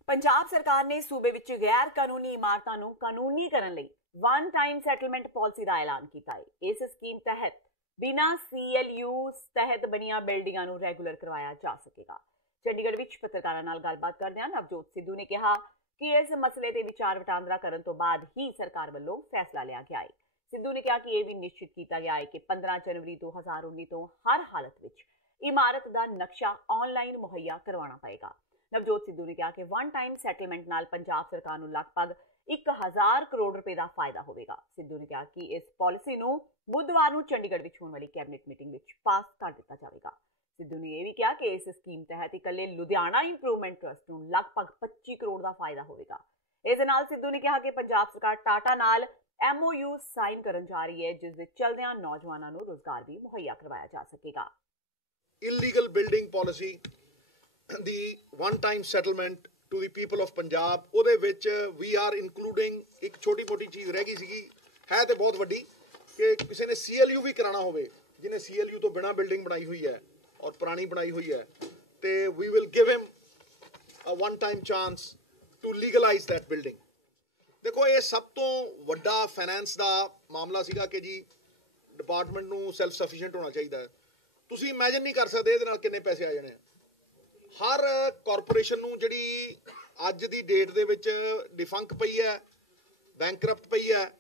ਪੰਜਾਬ ਸਰਕਾਰ ਨੇ ਸੂਬੇ ਵਿੱਚ ਗੈਰ ਕਾਨੂੰਨੀ ਇਮਾਰਤਾਂ ਨੂੰ ਕਾਨੂੰਨੀ ਕਰਨ ਲਈ ਵਨ ਟਾਈਮ ਸੈਟਲਮੈਂਟ ਪਾਲਿਸੀ ਦਾ ਐਲਾਨ ਕੀਤਾ ਹੈ। ਇਸ ਸਕੀਮ ਤਹਿਤ ਬਿਨਾਂ CLU ਤਹਿਤ ਬਣੀਆਂ ਬਿਲਡਿੰਗਾਂ ਨੂੰ ਰੈਗੂਲਰ ਕਰਵਾਇਆ ਜਾ ਸਕੇਗਾ। ਚੰਡੀਗੜ੍ਹ ਵਿੱਚ ਪੱਤਰਕਾਰਾਂ ਨਾਲ ਗੱਲਬਾਤ ਕਰਦਿਆਂ ਨਵਜੋਤ ਸਿੱਧੂ ਨੇ ਕਿਹਾ ਕਿ ਇਸ ਮਸਲੇ ਤੇ ਵਿਚਾਰ ਵਟਾਂਦਰਾ ਕਰਨ ਤੋਂ ਬਾਅਦ ਹੀ ਸਰਕਾਰ ਵੱਲੋਂ ਫੈਸਲਾ ਲਿਆ ਗਿਆ ਹੈ। ਸਿੱਧੂ ਨੇ ਕਿਹਾ ਕਿ ਇਹ ਵੀ ਨਿਸ਼ਚਿਤ ਕੀਤਾ ਗਿਆ ਹੈ ਕਿ 15 ਜਨਵਰੀ 2019 ਤੋਂ ਹਰ ਹਾਲਤ ਵਿੱਚ ਇਮਾਰਤ ਦਾ ਨਕਸ਼ਾ ਆਨਲਾਈਨ ਮੁਹੱਈਆ ਕਰਵਾਉਣਾ ਪਏਗਾ। ਨਵਜੋਤ ਸਿੱਧੂ ਨੇ ਕਿਹਾ ਕਿ ਵਨ ਟਾਈਮ ਸੈਟਲਮੈਂਟ ਨਾਲ ਪੰਜਾਬ ਸਰਕਾਰ ਨੂੰ ਲਗਭਗ 1000 ਕਰੋੜ ਰੁਪਏ ਦਾ ਫਾਇਦਾ ਹੋਵੇਗਾ। ਸਿੱਧੂ ਨੇ ਕਿਹਾ ਕਿ ਇਸ ਪਾਲਿਸੀ ਨੂੰ ਬੁੱਧਵਾਰ ਨੂੰ ਚੰਡੀਗੜ੍ਹ ਵਿੱਚ ਹੋਣ ਵਾਲੀ ਕੈਬਨਿਟ ਮੀਟਿੰਗ ਵਿੱਚ ਪਾਸ ਕਰ ਦਿੱਤਾ ਜਾਵੇਗਾ। ਸਿੱਧੂ ਨੇ ਇਹ ਵੀ ਕਿਹਾ ਕਿ ਇਸ ਸਕੀਮ ਤਹਿਤ ਇਕੱਲੇ ਲੁਧਿਆਣਾ ਇੰਪਰੂਵਮੈਂਟ ਟਰਸਟ ਨੂੰ ਲਗਭਗ 25 ਕਰੋੜ ਦਾ ਫਾਇਦਾ ਹੋਵੇਗਾ। ਇਸ ਦੇ ਨਾਲ ਸਿੱਧੂ ਨੇ ਕਿਹਾ ਕਿ ਪੰਜਾਬ ਸਰਕਾਰ ਟਾਟਾ ਨਾਲ MOU ਸਾਈਨ ਕਰਨ ਜਾ ਰਹੀ ਹੈ, ਜਿਸ ਦੇ ਚਲਦਿਆਂ ਨੌਜਵਾਨਾਂ ਨੂੰ ਰੋਜ਼ਗਾਰ ਵੀ ਮੁਹੱਈਆ ਕਰਵਾਇਆ ਜਾ ਸਕੇਗਾ। ਇਲੀਗਲ ਬਿਲਡਿੰਗ ਪਾਲਿਸੀ ਦੀ one time settlement to the people of Punjab, ਉਹਦੇ ਵਿੱਚ ਵੀ ਆਰ ਇਨਕਲੂਡਿੰਗ ਇੱਕ ਛੋਟੀ ਮੋਟੀ ਚੀਜ਼ ਰਹਿ ਗਈ ਸੀਗੀ, ਹੈ ਤੇ ਬਹੁਤ ਵੱਡੀ, ਕਿ ਕਿਸੇ ਨੇ CLU ਵੀ ਕਰਾਉਣਾ ਹੋਵੇ, ਜਿਹਨੇ CLU ਤੋਂ ਬਿਨਾਂ ਬਿਲਡਿੰਗ ਬਣਾਈ ਹੋਈ ਹੈ ਔਰ ਪੁਰਾਣੀ ਬਣਾਈ ਹੋਈ ਹੈ, ਤੇ we will give him a one time chance to legalise that building. ਦੇਖੋ, ਇਹ ਸਭ ਤੋਂ ਵੱਡਾ ਫਾਈਨੈਂਸ ਦਾ ਮਾਮਲਾ ਸੀਗਾ ਕਿ ਜੀ ਡਿਪਾਰਟਮੈਂਟ ਨੂੰ ਸੈਲਫ ਸਫੀਸ਼ੀਐਂਟ ਹੋਣਾ ਚਾਹੀਦਾ ਹੈ। ਤੁਸੀਂ ਇਮੈਜਿਨ ਨਹੀਂ ਕਰ ਸਕਦੇ ਇਹਦੇ ਨਾਲ ਕਿੰਨੇ ਪੈਸੇ ਆ ਜਾਣੇ। ਹਰ ਕਾਰਪੋਰੇਸ਼ਨ ਨੂੰ ਜਿਹੜੀ ਅੱਜ ਦੀ ਡੇਟ ਦੇ ਵਿੱਚ ਡਿਫੰਕ ਪਈ ਹੈ, ਬੈਂਕਰਪਟ ਪਈ ਹੈ,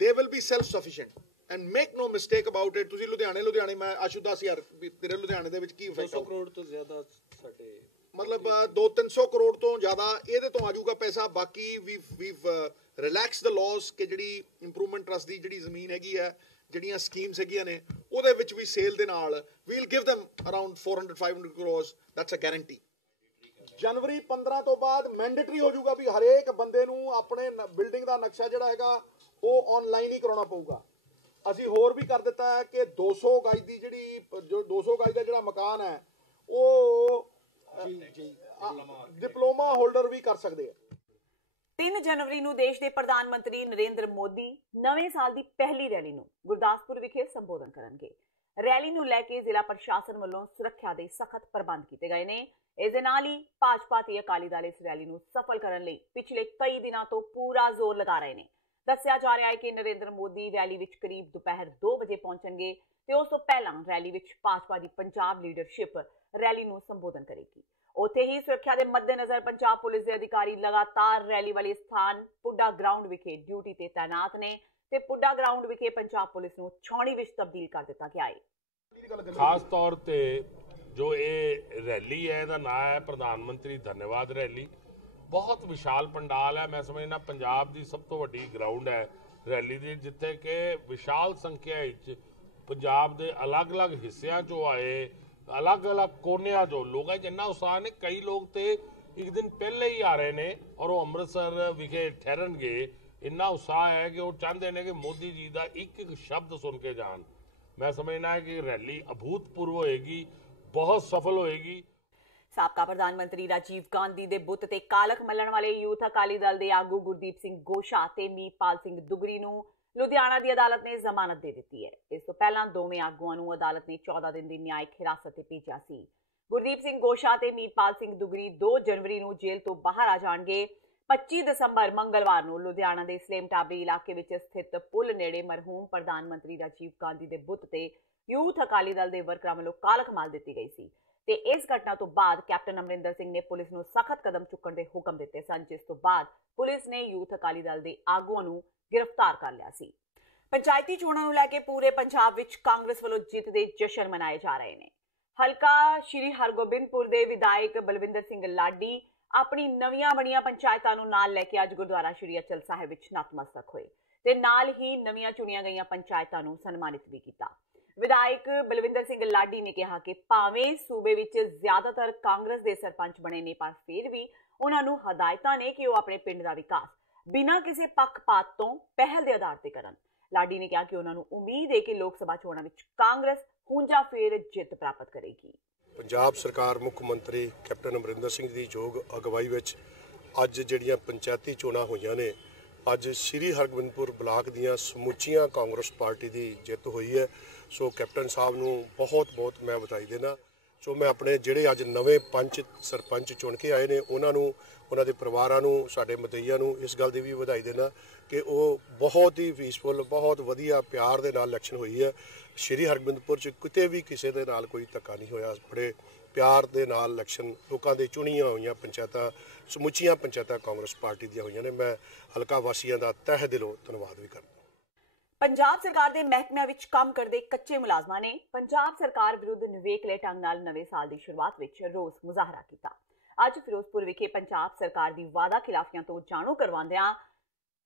they will be self sufficient and make no mistake about it. ਤੁਸੀਂ ਲੁਧਿਆਣੇ ਮੈਂ ਆਸ਼ੂ 10,000 ਤੇਰੇ ਲੁਧਿਆਣੇ ਦੇ ਵਿੱਚ ਕੀ 200 ਕਰੋੜ ਤੋਂ ਜ਼ਿਆਦਾ ਸਾਡੇ ਮਤਲਬ 200-300 ਕਰੋੜ ਤੋਂ ਜ਼ਿਆਦਾ ਇਹਦੇ ਤੋਂ ਆਜੂਗਾ ਪੈਸਾ। ਬਾਕੀ ਵੀ ਰਿਲੈਕਸ ਦ ਲਾਜ਼ ਕਿ ਜਿਹੜੀ ਇੰਪਰੂਵਮੈਂਟ ਟਰਸਟ ਦੀ ਜਿਹੜੀ ਜ਼ਮੀਨ ਹੈਗੀ ਹੈ, ਜਿਹੜੀਆਂ ਸਕੀਮਸ ਹੈਗੀਆਂ ਨੇ, ਉਹਦੇ ਵਿੱਚ ਵੀ ਸੇਲ ਦੇ ਨਾਲ we'll give them around 400-500 crore. That's a guarantee. ਜਨਵਰੀ 15 ਤੋਂ ਬਾਅਦ ਮੈਂਡੇਟਰੀ ਹੋ ਜਾਊਗਾ ਵੀ ਹਰੇਕ ਬੰਦੇ ਨੂੰ ਆਪਣੇ ਬਿਲਡਿੰਗ ਦਾ ਨਕਸ਼ਾ ਜਿਹੜਾ ਹੈਗਾ ਉਹ ਆਨਲਾਈਨ ਹੀ ਕਰਾਉਣਾ ਪਊਗਾ। ਅਸੀਂ ਹੋਰ ਵੀ ਕਰ ਦਿੱਤਾ ਹੈ ਕਿ 200 ਗਜ ਦੀ ਜੋ 200 ਗਜ ਦਾ ਜਿਹੜਾ ਮਕਾਨ ਹੈ ਉਹ ਡਿਪਲੋਮਾ ਹੋਲਡਰ ਵੀ ਕਰ ਸਕਦੇ ਆ। 3 ਜਨਵਰੀ ਨੂੰ ਦੇਸ਼ ਦੇ ਪ੍ਰਧਾਨ ਮੰਤਰੀ ਨਰਿੰਦਰ ਮੋਦੀ ਨਵੇਂ ਸਾਲ ਦੀ ਪਹਿਲੀ ਰੈਲੀ ਨੂੰ ਗੁਰਦਾਸਪੁਰ ਵਿਖੇ ਸੰਬੋਧਨ ਕਰਨਗੇ। ਰੈਲੀ ਨੂੰ ਲੈ ਕੇ ਜ਼ਿਲ੍ਹਾ ਪ੍ਰਸ਼ਾਸਨ ਵੱਲੋਂ ਸੁਰੱਖਿਆ ਦੇ ਸਖਤ ਪ੍ਰਬੰਧ ਕੀਤੇ ਗਏ ਨੇ। ਇਸ ਦੇ ਨਾਲ ਹੀ ਭਾਜਪਾ ਤੇ ਅਕਾਲੀ ਦਲ ਇਸ ਰੈਲੀ ਨੂੰ ਸਫਲ ਕਰਨ ਲਈ ਪਿਛਲੇ ਕਈ ਦਿਨਾਂ ਤੋਂ ਪੂਰਾ ਜ਼ੋਰ ਲਗਾ ਰਹੇ ਨੇ। ਦੱਸਿਆ ਜਾ ਰਿਹਾ ਹੈ ਕਿ ਨਰਿੰਦਰ ਮੋਦੀ ਰੈਲੀ ਵਿੱਚ ਕਰੀਬ ਦੁਪਹਿਰ 2 ਵਜੇ ਪਹੁੰਚਣਗੇ ਤੇ ਉਸ ਤੋਂ ਪਹਿਲਾਂ ਰੈਲੀ ਵਿੱਚ ਭਾਜਪਾ ਦੀ ਪੰਜਾਬ ਲੀਡਰਸ਼ਿਪ ਰੈਲੀ ਨੂੰ ਸੰਬੋਧਨ ਕਰੇਗੀ। ਉੱਥੇ ਹੀ ਸੁਰੱਖਿਆ ਦੇ ਮੱਦੇਨਜ਼ਰ ਪੰਜਾਬ ਪੁਲਿਸ ਦੇ ਅਧਿਕਾਰੀ ਲਗਾਤਾਰ ਰੈਲੀ ਵਾਲੇ ਸਥਾਨ ਪੁੱਡਾ ਗਰਾਊਂਡ ਵਿਖੇ ਡਿਊਟੀ ਤੇ ਤਾਇਨਾਤ ਨੇ ਤੇ ਪੁੱਡਾ ਗਰਾਊਂਡ ਵਿਖੇ ਪੰਜਾਬ ਪੁਲਿਸ ਨੂੰ ਛਾਉਣੀ ਵਿੱਚ ਤਬਦੀਲ ਕਰ ਦਿੱਤਾ ਗਿਆ ਹੈ। ਖਾਸ ਤੌਰ ਤੇ ਜੋ ਇਹ ਰੈਲੀ ਹੈ ਇਹਦਾ ਨਾਮ ਹੈ ਪ੍ਰਧਾਨ ਮੰਤਰੀ ਧੰਨਵਾਦ ਰੈਲੀ। ਬਹੁਤ ਵਿਸ਼ਾਲ ਪੰਡਾਲ ਹੈ। ਮੈਂ ਸਮਝਦਾ ਪੰਜਾਬ ਦੀ ਸਭ ਤੋਂ ਵੱਡੀ ਗਰਾਊਂਡ ਹੈ ਰੈਲੀ ਦੀ, ਜਿੱਥੇ ਕਿ ਵਿਸ਼ਾਲ ਸੰਖਿਆ ਵਿੱਚ ਪੰਜਾਬ ਦੇ ਅਲੱਗ-ਅਲੱਗ ਹਿੱਸਿਆਂ 'ਚੋਂ ਆਏ, ਅਲੱਗ-ਅਲੱਗ ਕੋਨਿਆਂ 'ਚੋਂ ਲੋਕਾਂ 'ਚ ਇੰਨਾ ਉਤਸ਼ਾਹ ਨੇ। ਕਈ ਲੋਕ ਤੇ ਇੱਕ ਦਿਨ ਪਹਿਲੇ ਹੀ ਆ ਰਹੇ ਨੇ ਔਰ ਉਹ ਅੰਮ੍ਰਿਤਸਰ ਵਿਖੇ ਠਹਿਰਨਗੇ। ਇੰਨਾ ਉਤਸ਼ਾਹ ਹੈ ਕਿ ਉਹ ਚਾਹੁੰਦੇ ਨੇ ਕਿ ਮੋਦੀ ਜੀ ਦਾ ਇੱਕ ਇੱਕ ਸ਼ਬਦ ਸੁਣ ਕੇ ਜਾਣ। ਮੈਂ ਸਮਝਦਾ ਹੈ ਕਿ ਰੈਲੀ ਅਭੂਤਪੂਰਵ ਹੋਏਗੀ, ਬਹੁਤ ਸਫਲ ਹੋਏਗੀ। ਸਾਬਕਾ ਪ੍ਰਧਾਨ ਮੰਤਰੀ ਰਾਜੀਵ ਗਾਂਧੀ ਦੇ ਬੁੱਤ ਤੇ ਕਾਲਖ ਮੱਲਣ ਵਾਲੇ ਯੂਥ ਅਕਾਲੀ ਦਲ ਦੇ ਆਗੂ ਗੁਰਦੀਪ ਸਿੰਘ ਗੋਸ਼ਾ ਤੇ ਮੀਤਪਾਲ ਸਿੰਘ ਦੁਗਰੀ ਨੂੰ ਲੁਧਿਆਣਾ ਦੀ ਅਦਾਲਤ ਨੇ ਜ਼ਮਾਨਤ ਦੇ ਦਿੱਤੀ ਹੈ। ਇਸ ਤੋਂ ਪਹਿਲਾਂ ਦੋਵੇਂ ਆਗੂਆਂ ਨੂੰ ਅਦਾਲਤ ਨੇ 14 ਦਿਨ ਦੀ ਨਿਆਇਕ ਹਿਰਾਸਤ ਤੇ ਭੇਜਿਆ ਸੀ। ਗੁਰਦੀਪ ਸਿੰਘ ਗੋਸ਼ਾ ਤੇ ਮੀਤਪਾਲ ਸਿੰਘ ਦੁਗਰੀ 2 ਜਨਵਰੀ ਨੂੰ ਜੇਲ੍ਹ ਤੋਂ ਬਾਹਰ ਆ ਜਾਣਗੇ। 25 ਦਸੰਬਰ ਮੰਗਲਵਾਰ ਨੂੰ ਲੁਧਿਆਣਾ ਦੇ ਸਲੇਮ ਟਾਬਰੀ ਇਲਾਕੇ ਵਿੱਚ ਸਥਿਤ ਪੁਲ ਨੇੜੇ ਮਰਹੂਮ ਪ੍ਰਧਾਨ ਮੰਤਰੀ ਰਾਜੀਵ ਗਾਂਧੀ ਦੇ ਬੁੱਤ ਤੇ ਯੂਥ ਅਕਾਲੀ ਦਲ ਦੇ ਵਰਕਰਾਂ ਵੱਲੋਂ ਕਾਲਖ ਮਾਲ ਦਿੱਤੀ ਗਈ ਸੀ ਤੇ ਇਸ ਘਟਨਾ ਤੋਂ ਬਾਅਦ ਕੈਪਟਨ ਅਮਰਿੰਦਰ ਸਿੰਘ ਨੇ ਪੁਲਿਸ ਨੂੰ ਸਖਤ ਕਦਮ ਚੁੱਕਣ ਦੇ ਹੁਕਮ ਦਿੱਤੇ ਸਨ, ਜਿਸ ਤੋਂ ਬਾਅਦ ਪੁਲਿਸ ਨੇ ਯੂਥ ਅਕਾਲੀ ਦਲ ਦੇ ਆਗੂਆਂ ਨੂੰ ਗ੍ਰਿਫਤਾਰ ਕਰ ਲਿਆ ਸੀ। ਪੰਚਾਇਤੀ ਚੋਣਾਂ ਨੂੰ ਲੈ ਕੇ ਪੂਰੇ ਪੰਜਾਬ ਵਿੱਚ ਕਾਂਗਰਸ ਵੱਲੋਂ ਜਿੱਤ ਦੇ ਜਸ਼ਨ ਮਨਾਏ ਜਾ ਰਹੇ ਨੇ। ਹਲਕਾ ਸ਼੍ਰੀ ਹਰਗੋਬਿੰਦਪੁਰ ਦੇ ਵਿਧਾਇਕ ਬਲਵਿੰਦਰ ਸਿੰਘ ਲਾਡੀ ਆਪਣੀ ਨਵੀਆਂ ਬਣੀਆਂ ਪੰਚਾਇਤਾਂ ਨੂੰ ਨਾਲ ਲੈ ਕੇ ਅੱਜ ਗੁਰਦੁਆਰਾ ਸ਼੍ਰੀ ਅਚਲ ਸਾਹਿਬ ਵਿੱਚ ਨਤਮਸਤਕ ਹੋਏ ਤੇ ਨਾਲ ਹੀ ਨਵੀਆਂ ਚੁਣੀਆਂ ਗਈਆਂ ਪੰਚਾਇਤਾਂ ਨੂੰ ਸਨਮਾਨਿਤ ਵੀ ਕੀਤਾ। ਵਿਧਾਇਕ ਬਲਵਿੰਦਰ ਸਿੰਘ ਲਾਡੀ ਨੇ ਕਿਹਾ ਕਿ ਭਾਵੇਂ ਸੂਬੇ ਵਿੱਚ ਜ਼ਿਆਦਾਤਰ ਕਾਂਗਰਸ ਦੇ ਸਰਪੰਚ ਬਣੇ ਨੇ, ਪਰ ਫਿਰ ਵੀ ਉਹਨਾਂ ਨੂੰ ਹਦਾਇਤਾਂ ਨੇ ਕਿ ਉਹ ਆਪਣੇ ਪਿੰਡ ਦਾ ਵਿਕਾਸ ਬਿਨਾਂ ਕਿਸੇ ਪੱਖਪਾਤ ਤੋਂ ਪਹਿਲ ਦੇ ਆਧਾਰ ਤੇ ਕਰਨ। ਲਾਡੀ ਨੇ ਕਿਹਾ ਕਿ ਉਹਨਾਂ ਨੂੰ ਉਮੀਦ ਹੈ ਕਿ ਲੋਕ ਸਭਾ ਚੋਣਾਂ ਵਿੱਚ ਕਾਂਗਰਸ ਹੁਣ ਜਾਂ ਫਿਰ ਜਿੱਤ ਪ੍ਰਾਪਤ ਕਰੇਗੀ। ਪੰਜਾਬ ਸਰਕਾਰ ਮੁੱਖ ਮੰਤਰੀ ਕੈਪਟਨ ਅਮਰਿੰਦਰ ਸਿੰਘ ਦੀ ਯੋਗ ਅਗਵਾਈ ਵਿੱਚ ਅੱਜ ਜਿਹੜੀਆਂ ਪੰਚਾਇਤੀ ਚੋਣਾਂ ਹੋਈਆਂ ਨੇ, ਅੱਜ ਸ਼੍ਰੀ ਹਰਗੋਬਿੰਦਪੁਰ ਬਲਾਕ ਦੀਆਂ ਸਮੁੱਚੀਆਂ ਕਾਂਗਰਸ ਪਾਰਟੀ ਦੀ ਜਿੱਤ ਹੋਈ ਹੈ। ਸੋ ਕੈਪਟਨ ਸਾਹਿਬ ਨੂੰ ਬਹੁਤ-ਬਹੁਤ ਮੈਂ ਵਧਾਈ ਦੇਣਾ। ਸੋ ਮੈਂ ਆਪਣੇ ਜਿਹੜੇ ਅੱਜ ਨਵੇਂ ਪੰਚ ਸਰਪੰਚ ਚੁਣ ਕੇ ਆਏ ਨੇ ਉਹਨਾਂ ਨੂੰ, ਉਹਨਾਂ ਦੇ ਪਰਿਵਾਰਾਂ ਨੂੰ, ਸਾਡੇ ਮਤਈਆਂ ਨੂੰ ਇਸ ਗੱਲ ਦੀ ਵੀ ਵਧਾਈ ਦੇਣਾ ਕਿ ਉਹ ਬਹੁਤ ਹੀ ਪੀਸਫੁਲ, ਬਹੁਤ ਵਧੀਆ ਪਿਆਰ ਦੇ ਨਾਲ ਇਲੈਕਸ਼ਨ ਹੋਈ ਹੈ। ਸ਼੍ਰੀ ਹਰਗੋਬਿੰਦਪੁਰ 'ਚ ਕਿਤੇ ਵੀ ਕਿਸੇ ਦੇ ਨਾਲ ਕੋਈ ਧੱਕਾ ਨਹੀਂ ਹੋਇਆ। ਬੜੇ ਪਿਆਰ ਦੇ ਨਾਲ ਇਲੈਕਸ਼ਨ ਲੋਕਾਂ ਦੇ ਚੁਣੀਆਂ ਹੋਈਆਂ ਪੰਚਾਇਤਾਂ, ਸਮੁੱਚੀਆਂ ਪੰਚਾਇਤਾਂ ਕਾਂਗਰਸ ਪਾਰਟੀ ਦੀਆਂ ਹੋਈਆਂ ਨੇ। ਮੈਂ ਹਲਕਾ ਵਾਸੀਆਂ ਦਾ ਤਹਿ ਦਿਲੋਂ ਧੰਨਵਾਦ ਵੀ ਕਰਦਾ। ਪੰਜਾਬ ਸਰਕਾਰ ਦੇ ਮਹਿਕਮਿਆਂ ਵਿੱਚ ਕੰਮ ਕਰਦੇ ਕੱਚੇ ਮੁਲਾਜ਼ਮਾਂ ਨੇ ਪੰਜਾਬ ਸਰਕਾਰ ਵਿਰੁੱਧ ਨਿਵੇਕਲੇ ਢੰਗ ਨਾਲ ਨਵੇਂ ਸਾਲ ਦੀ ਸ਼ੁਰੂਆਤ ਵਿੱਚ ਰੋਸ ਮੁਜ਼ਾਹਰਾ ਕੀਤਾ। ਅੱਜ ਫਿਰੋਜ਼ਪੁਰ ਵਿਖੇ ਪੰਜਾਬ ਸਰਕਾਰ ਦੀ ਵਾਅਦਾ ਖਿਲਾਫੀਆਂ ਤੋਂ ਜਾਣੂ ਕਰਵਾਉਂਦਿਆਂ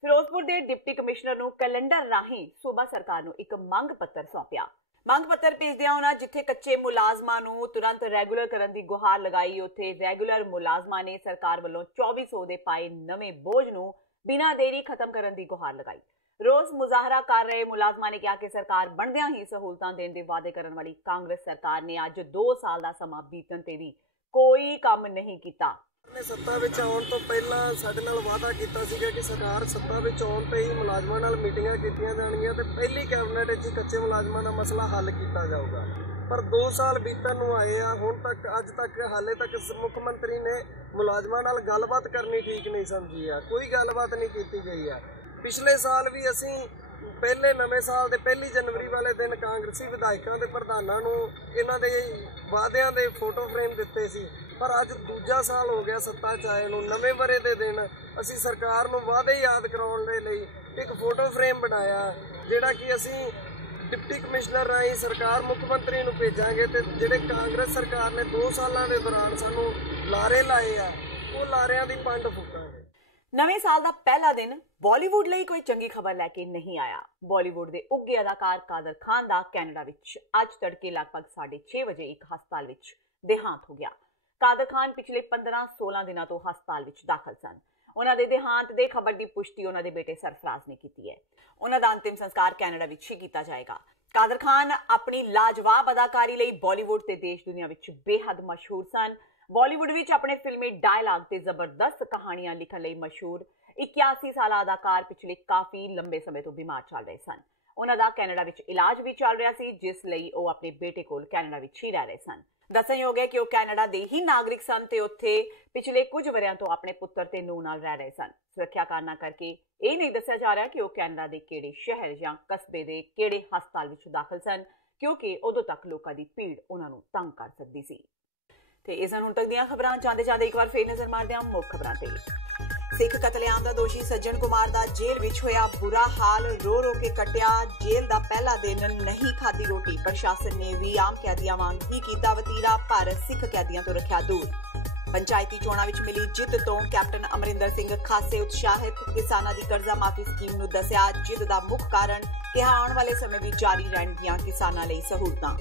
ਫਿਰੋਜ਼ਪੁਰ ਦੇ ਡਿਪਟੀ ਕਮਿਸ਼ਨਰ ਨੂੰ ਕੈਲੰਡਰ ਰਾਹੀਂ ਸੂਬਾ ਸਰਕਾਰ ਨੂੰ ਇੱਕ ਮੰਗ ਪੱਤਰ ਸੌਂਪਿਆ। ਮੰਗ ਪੱਤਰ ਭੇਜਦਿਆਂ ਉਹਨਾਂ ਜਿੱਥੇ ਕੱਚੇ ਮੁਲਾਜ਼ਮਾਂ ਨੂੰ ਤੁਰੰਤ ਰੈਗੂਲਰ ਕਰਨ ਦੀ ਗੁਹਾਰ ਲਗਾਈ, ਉੱਥੇ ਰੈਗੂਲਰ ਮੁਲਾਜ਼ਮਾਂ ਨੇ ਸਰਕਾਰ ਵੱਲੋਂ 2400 ਦੇ ਪਾਏ ਨਵੇਂ ਬੋਝ ਨੂੰ ਬਿਨਾਂ ਦੇਰੀ ਖਤਮ ਕਰਨ ਦੀ ਗੁਹਾਰ ਲਗਾਈ। ਰੋਸ ਮੁਜ਼ਾਹਰਾ ਕਰ ਰਹੇ ਮੁਲਾਜ਼ਮਾਂ ਨੇ ਕਿਹਾ ਕਿ ਸਰਕਾਰ ਬਣਦਿਆਂ ਹੀ ਸਹੂਲਤਾਂ ਦੇਣ ਦੇ ਵਾਅਦੇ ਕਰਨ ਵਾਲੀ ਕਾਂਗਰਸ ਸਰਕਾਰ ਨੇ ਅੱਜ 2 ਸਾਲ ਦਾ ਸਮਾਂ ਬੀਤਣ ਤੇ ਵੀ ਕੋਈ ਕੰਮ ਨਹੀਂ ਕੀਤਾ। ਸੱਤਾ ਵਿੱਚ ਆਉਣ ਤੋਂ ਪਹਿਲਾਂ ਸਾਡੇ ਨਾਲ ਵਾਅਦਾ ਕੀਤਾ ਸੀਗਾ ਕਿ ਸਰਕਾਰ ਸੱਤਾ ਵਿੱਚ ਆਉਣ ਤੇ ਹੀ ਮੁਲਾਜ਼ਮਾਂ ਨਾਲ ਮੀਟਿੰਗਾਂ ਕੀਤੀਆਂ ਜਾਣਗੀਆਂ ਤੇ ਪਹਿਲੀ ਕੈਬਨਿਟ ਵਿੱਚ ਕੱਚੇ ਮੁਲਾਜ਼ਮਾਂ ਦਾ ਮਸਲਾ ਹੱਲ ਕੀਤਾ ਜਾਊਗਾ। ਪਰ 2 ਸਾਲ ਬੀਤਣ ਨੂੰ ਆਏ ਆ, ਹੁਣ ਤੱਕ ਅੱਜ ਤੱਕ ਹਾਲੇ ਤੱਕ ਮੁੱਖ ਮੰਤਰੀ ਨੇ ਮੁਲਾਜ਼ਮਾਂ ਨਾਲ ਗੱਲਬਾਤ ਕਰਨੀ ਠੀਕ ਨਹੀਂ ਸਮਝੀ ਆ। ਕੋਈ ਗੱਲਬਾਤ ਨਹੀਂ ਕੀਤੀ ਗਈ ਆ। ਪਿਛਲੇ ਸਾਲ ਵੀ ਅਸੀਂ ਪਹਿਲੇ ਨਵੇਂ ਸਾਲ ਦੇ 1 ਜਨਵਰੀ ਵਾਲੇ ਦਿਨ ਕਾਂਗਰਸੀ ਵਿਧਾਇਕਾਂ ਦੇ ਪ੍ਰਧਾਨਾਂ ਨੂੰ ਇਹਨਾਂ ਦੇ ਵਾਅਦਿਆਂ ਦੇ ਫੋਟੋ ਫਰੇਮ ਦਿੱਤੇ ਸੀ, ਪਰ ਅੱਜ ਦੂਜਾ ਸਾਲ ਹੋ ਗਿਆ ਸੱਤਾ 'ਚ ਆਏ ਨੂੰ। ਨਵੇਂ ਵਰ੍ਹੇ ਦੇ ਦਿਨ ਅਸੀਂ ਸਰਕਾਰ ਨੂੰ ਵਾਅਦੇ ਯਾਦ ਕਰਾਉਣ ਦੇ ਲਈ ਇੱਕ ਫੋਟੋ ਫਰੇਮ ਬਣਾਇਆ, ਜਿਹੜਾ ਕਿ ਅਸੀਂ ਡਿਪਟੀ ਕਮਿਸ਼ਨਰ ਰਾਹੀਂ ਸਰਕਾਰ ਮੁੱਖ ਮੰਤਰੀ ਨੂੰ ਭੇਜਾਂਗੇ ਤੇ ਜਿਹੜੇ ਕਾਂਗਰਸ ਸਰਕਾਰ ਨੇ 2 ਸਾਲਾਂ ਦੇ ਦੌਰਾਨ ਸਾਨੂੰ ਲਾਰੇ ਲਾਏ ਆ, ਉਹ ਲਾਰਿਆਂ ਦੀ ਪੰਡ ਫੂਕਾਂਗੇ। ਨਵੇਂ ਸਾਲ ਦਾ ਪਹਿਲਾ ਦਿਨ ਬਾਲੀਵੁੱਡ ਲਈ ਕੋਈ ਚੰਗੀ ਖਬਰ ਲੈ ਕੇ ਨਹੀਂ ਆਇਆ। ਬਾਲੀਵੁੱਡ ਦੇ ਉੱਘੇ ਅਦਾਕਾਰ ਕਾਦਰ ਖਾਨ ਦਾ ਕੈਨੇਡਾ ਵਿੱਚ ਅੱਜ ਤੜਕੇ ਲਗਭਗ 6:30 ਵਜੇ ਇੱਕ ਹਸਪਤਾਲ ਵਿੱਚ ਦੇਹਾਂਤ ਹੋ ਗਿਆ। ਕਾਦਰ ਖਾਨ ਪਿਛਲੇ 15-16 ਦਿਨਾਂ ਤੋਂ ਹਸਪਤਾਲ ਵਿੱਚ ਦਾਖਲ ਸਨ। ਉਹਨਾਂ ਦੇ ਦੇਹਾਂਤ ਦੇ ਖਬਰ ਦੀ ਪੁਸ਼ਟੀ ਉਹਨਾਂ ਦੇ ਬੇਟੇ ਸਰਫਰਾਜ਼ ਨੇ ਕੀਤੀ ਹੈ। ਉਹਨਾਂ ਦਾ ਅੰਤਿਮ ਸੰਸਕਾਰ ਕੈਨੇਡਾ ਵਿੱਚ ਹੀ ਕੀਤਾ ਜਾਏਗਾ। ਕਾਦਰ ਖਾਨ ਆਪਣੀ ਲਾਜਵਾਬ ਅਦਾਕਾਰੀ ਲਈ ਬਾਲੀਵੁੱਡ ਤੇ ਦੇਸ਼ ਦੁਨੀਆ ਵਿੱਚ ਬੇਹੱਦ ਮਸ਼ਹੂਰ ਸਨ। ਬਾਲੀਵੁੱਡ ਵਿੱਚ ਆਪਣੇ ਫਿਲਮੀ ਡਾਇਲਾਗ ਤੇ ਜ਼ਬਰਦਸਤ ਕਹਾਣੀਆਂ ਲਿਖਣ ਲਈ ਮਸ਼ਹੂਰ 81 ਸਾਲਾ ਅਦਾਕਾਰ ਪਿਛਲੇ ਕਾਫੀ ਲੰਬੇ ਸਮੇਂ ਤੋਂ ਬਿਮਾਰ ਚੱਲ ਰਹੇ ਸਨ। ਉਹਨਾਂ ਦਾ ਕੈਨੇਡਾ ਵਿੱਚ ਇਲਾਜ ਵੀ ਚੱਲ ਰਿਹਾ ਸੀ, ਜਿਸ ਲਈ ਉਹ ਆਪਣੇ ਬੇਟੇ ਕੋਲ ਕੈਨੇਡਾ ਵਿੱਚ ਹੀ ਰਹਿ ਰਹੇ ਸਨ। ਦੱਸਣਯੋਗ ਹੈ ਕਿ ਉਹ ਕੈਨੇਡਾ ਦੇ ਹੀ ਨਾਗਰਿਕ ਸਨ ਤੇ ਉੱਥੇ ਪਿਛਲੇ ਕੁਝ ਵਰਿਆਂ ਤੋਂ ਆਪਣੇ ਪੁੱਤਰ ਤੇ ਨੂੰਹ ਨਾਲ ਰਹਿ ਰਹੇ ਸਨ। ਸੁਰੱਖਿਆ ਕਾਰਨਾਂ ਕਰਕੇ ਇਹ ਨਹੀਂ ਦੱਸਿਆ ਜਾ ਰਿਹਾ ਕਿ ਉਹ ਕੈਨੇਡਾ ਦੇ ਕਿਹੜੇ ਸ਼ਹਿਰ ਜਾਂ ਕਸਬੇ ਦੇ ਕਿਹੜੇ ਹਸਪਤਾਲ ਵਿੱਚ ਦਾਖਲ ਸਨ, ਕਿਉਂਕਿ ਉਦੋਂ ਤੱਕ ਲੋਕਾਂ ਦੀ ਭੀੜ ਉਹਨਾਂ ਨੂੰ ਤੰਗ ਕਰ ਸਕਦੀ ਸੀ। ਤੇ ਇਸ ਹੁਣ ਤੱਕ ਦੀਆਂ ਖਬਰਾਂ ਜਾਂਦੇ ਇੱਕ ਵਾਰ ਫੇਰ ਨਜ਼ਰ ਮਾਰਦੇ ਹਾਂ ਮੁੱਖ ਖਬਰਾਂ ਤੇ। ਸਿੱਖ ਕਤਲੇਆਮ ਦਾ ਦੋਸ਼ੀ ਸੱਜਣ ਕੁਮਾਰ ਦਾ ਜੇਲ੍ਹ ਵਿੱਚ ਹੋਇਆ ਬੁਰਾ ਹਾਲ, ਰੋ ਕੇ ਕੱਟਿਆ ਜੇਲ੍ਹ ਦਾ ਪਹਿਲਾ ਦਿਨ, ਨਹੀਂ ਖਾਧੀ ਰੋਟੀ। ਪ੍ਰਸ਼ਾਸਨ ਨੇ ਵੀ ਆਮ ਕੈਦੀਆਂ ਵਾਂਗ ਹੀ ਕੀਤਾ ਵਤੀਰਾ, ਪਰ ਸਿੱਖ ਕੈਦੀਆਂ ਤੋਂ ਰੱਖਿਆ ਦੂਰ। ਪੰਚਾਇਤੀ ਚੋਣਾਂ ਵਿੱਚ ਮਿਲੀ ਜਿੱਤ ਤੋਂ ਕੈਪਟਨ ਅਮਰਿੰਦਰ ਸਿੰਘ ਖਾਸੇ ਉਤਸ਼ਾਹਿਤ। ਕਿਸਾਨਾਂ ਦੀ ਕਰਜ਼ਾ ਮਾਫੀ ਸਕੀਮ ਨੂੰ ਦੱਸਿਆ ਜਿੱਤ ਦਾ ਮੁੱਖ ਕਾਰਨ, ਕਿਹਾ ਆਉਣ ਵਾਲੇ ਸਮੇਂ ਵਿੱਚ ਜਾਰੀ ਰਹਿਣਗੀਆਂ ਕਿਸਾਨਾਂ ਲਈ ਸਹੂਲਤਾਂ।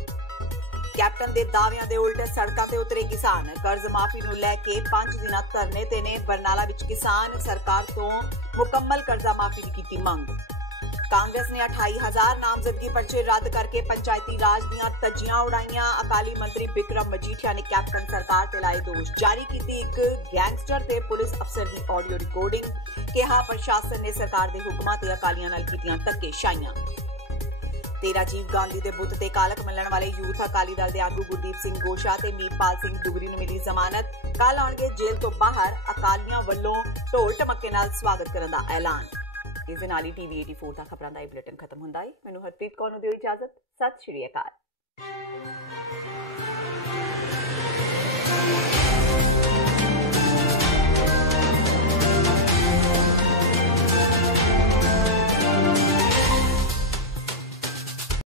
ਕੈਪਟਨ ਦੇ ਦਾਅਵਿਆਂ ਦੇ ਉਲਟ ਸੜਕਾਂ ਤੇ ਉਤਰੇ ਕਿਸਾਨ, ਕਰਜ਼ ਮਾਫੀ ਨੂੰ ਲੈ ਕੇ 5 ਦਿਨਾਂ ਧਰਨੇ ਤੇ ਨੇ। ਬਰਨਾਲਾ ਵਿੱਚ ਕਿਸਾਨ ਸਰਕਾਰ ਤੋਂ ਮੁਕੰਮਲ ਕਰਜ਼ਾ ਮਾਫੀ ਦੀ ਕੀਤੀ ਮੰਗ। ਕਾਂਗਰਸ ਨੇ 28,000 ਨਾਮਜ਼ਦਗੀ ਪਰਚੇ ਰੱਦ ਕਰਕੇ ਪੰਚਾਇਤੀ ਰਾਜ ਦੀਆਂ ਧੱਜੀਆਂ ਉਡਾਈਆਂ। ਅਕਾਲੀ ਮੰਤਰੀ ਬਿਕਰਮ ਮਜੀਠੀਆ ਨੇ ਕੈਪਟਨ ਸਰਕਾਰ ਤੇ ਲਾਏ ਦੋਸ਼, ਜਾਰੀ ਕੀਤੀ ਇੱਕ ਗੈਂਗਸਟਰ ਤੇ ਪੁਲਿਸ ਅਫਸਰ ਦੀ ਆਡੀਓ ਰਿਕਾਰਡਿੰਗ। ਕਿਹਾ ਪ੍ਰਸ਼ਾਸਨ ਨੇ ਸਰਕਾਰ ਦੇ ਹੁਕਮਾਂ ਤੇ ਅਕਾਲੀਆਂ ਨਾਲ ਕੀਤੀਆਂ ਧੱਕੇਸ਼ਾਹੀਆਂ। ਤੇ ਰਾਜੀਵ ਗਾਂਧੀ ਦੇ ਬੁੱਤ ਤੇ ਕਾਲਕ ਮੱਲਣ ਵਾਲੇ ਯੂਥ ਅਕਾਲੀ ਦਲ ਦੇ ਆਗੂ ਗੁਰਦੀਪ ਸਿੰਘ ਗੋਸ਼ਾ ਤੇ ਮੀਤਪਾਲ ਸਿੰਘ ਦੁਗਰੀ ਨੂੰ ਮਿਲੀ ਜ਼ਮਾਨਤ। ਕੱਲ ਆਉਣਗੇ ਜੇਲ੍ਹ ਤੋਂ ਬਾਹਰ। ਅਕਾਲੀਆਂ ਵੱਲੋਂ ਢੋਲ ਢਮੱਕੇ ਨਾਲ ਸਵਾਗਤ ਕਰਨ ਦਾ ਐਲਾਨ। ਇਸ ਦੇ ਨਾਲ ਹੀ TV 84 ਦਾ ਖਬਰਾਂ ਦਾ ਇਹ ਬੁਲੇਟਿਨ ਖਤਮ ਹੁੰਦਾ ਹੈ। ਮੈਨੂੰ ਹਰਪ੍ਰੀਤ ਕੌਰ ਨੂੰ ਦਿਓ ਇਜਾਜ਼ਤ। ਸਤਿ ਸ਼੍ਰੀ ਅਕਾਲ।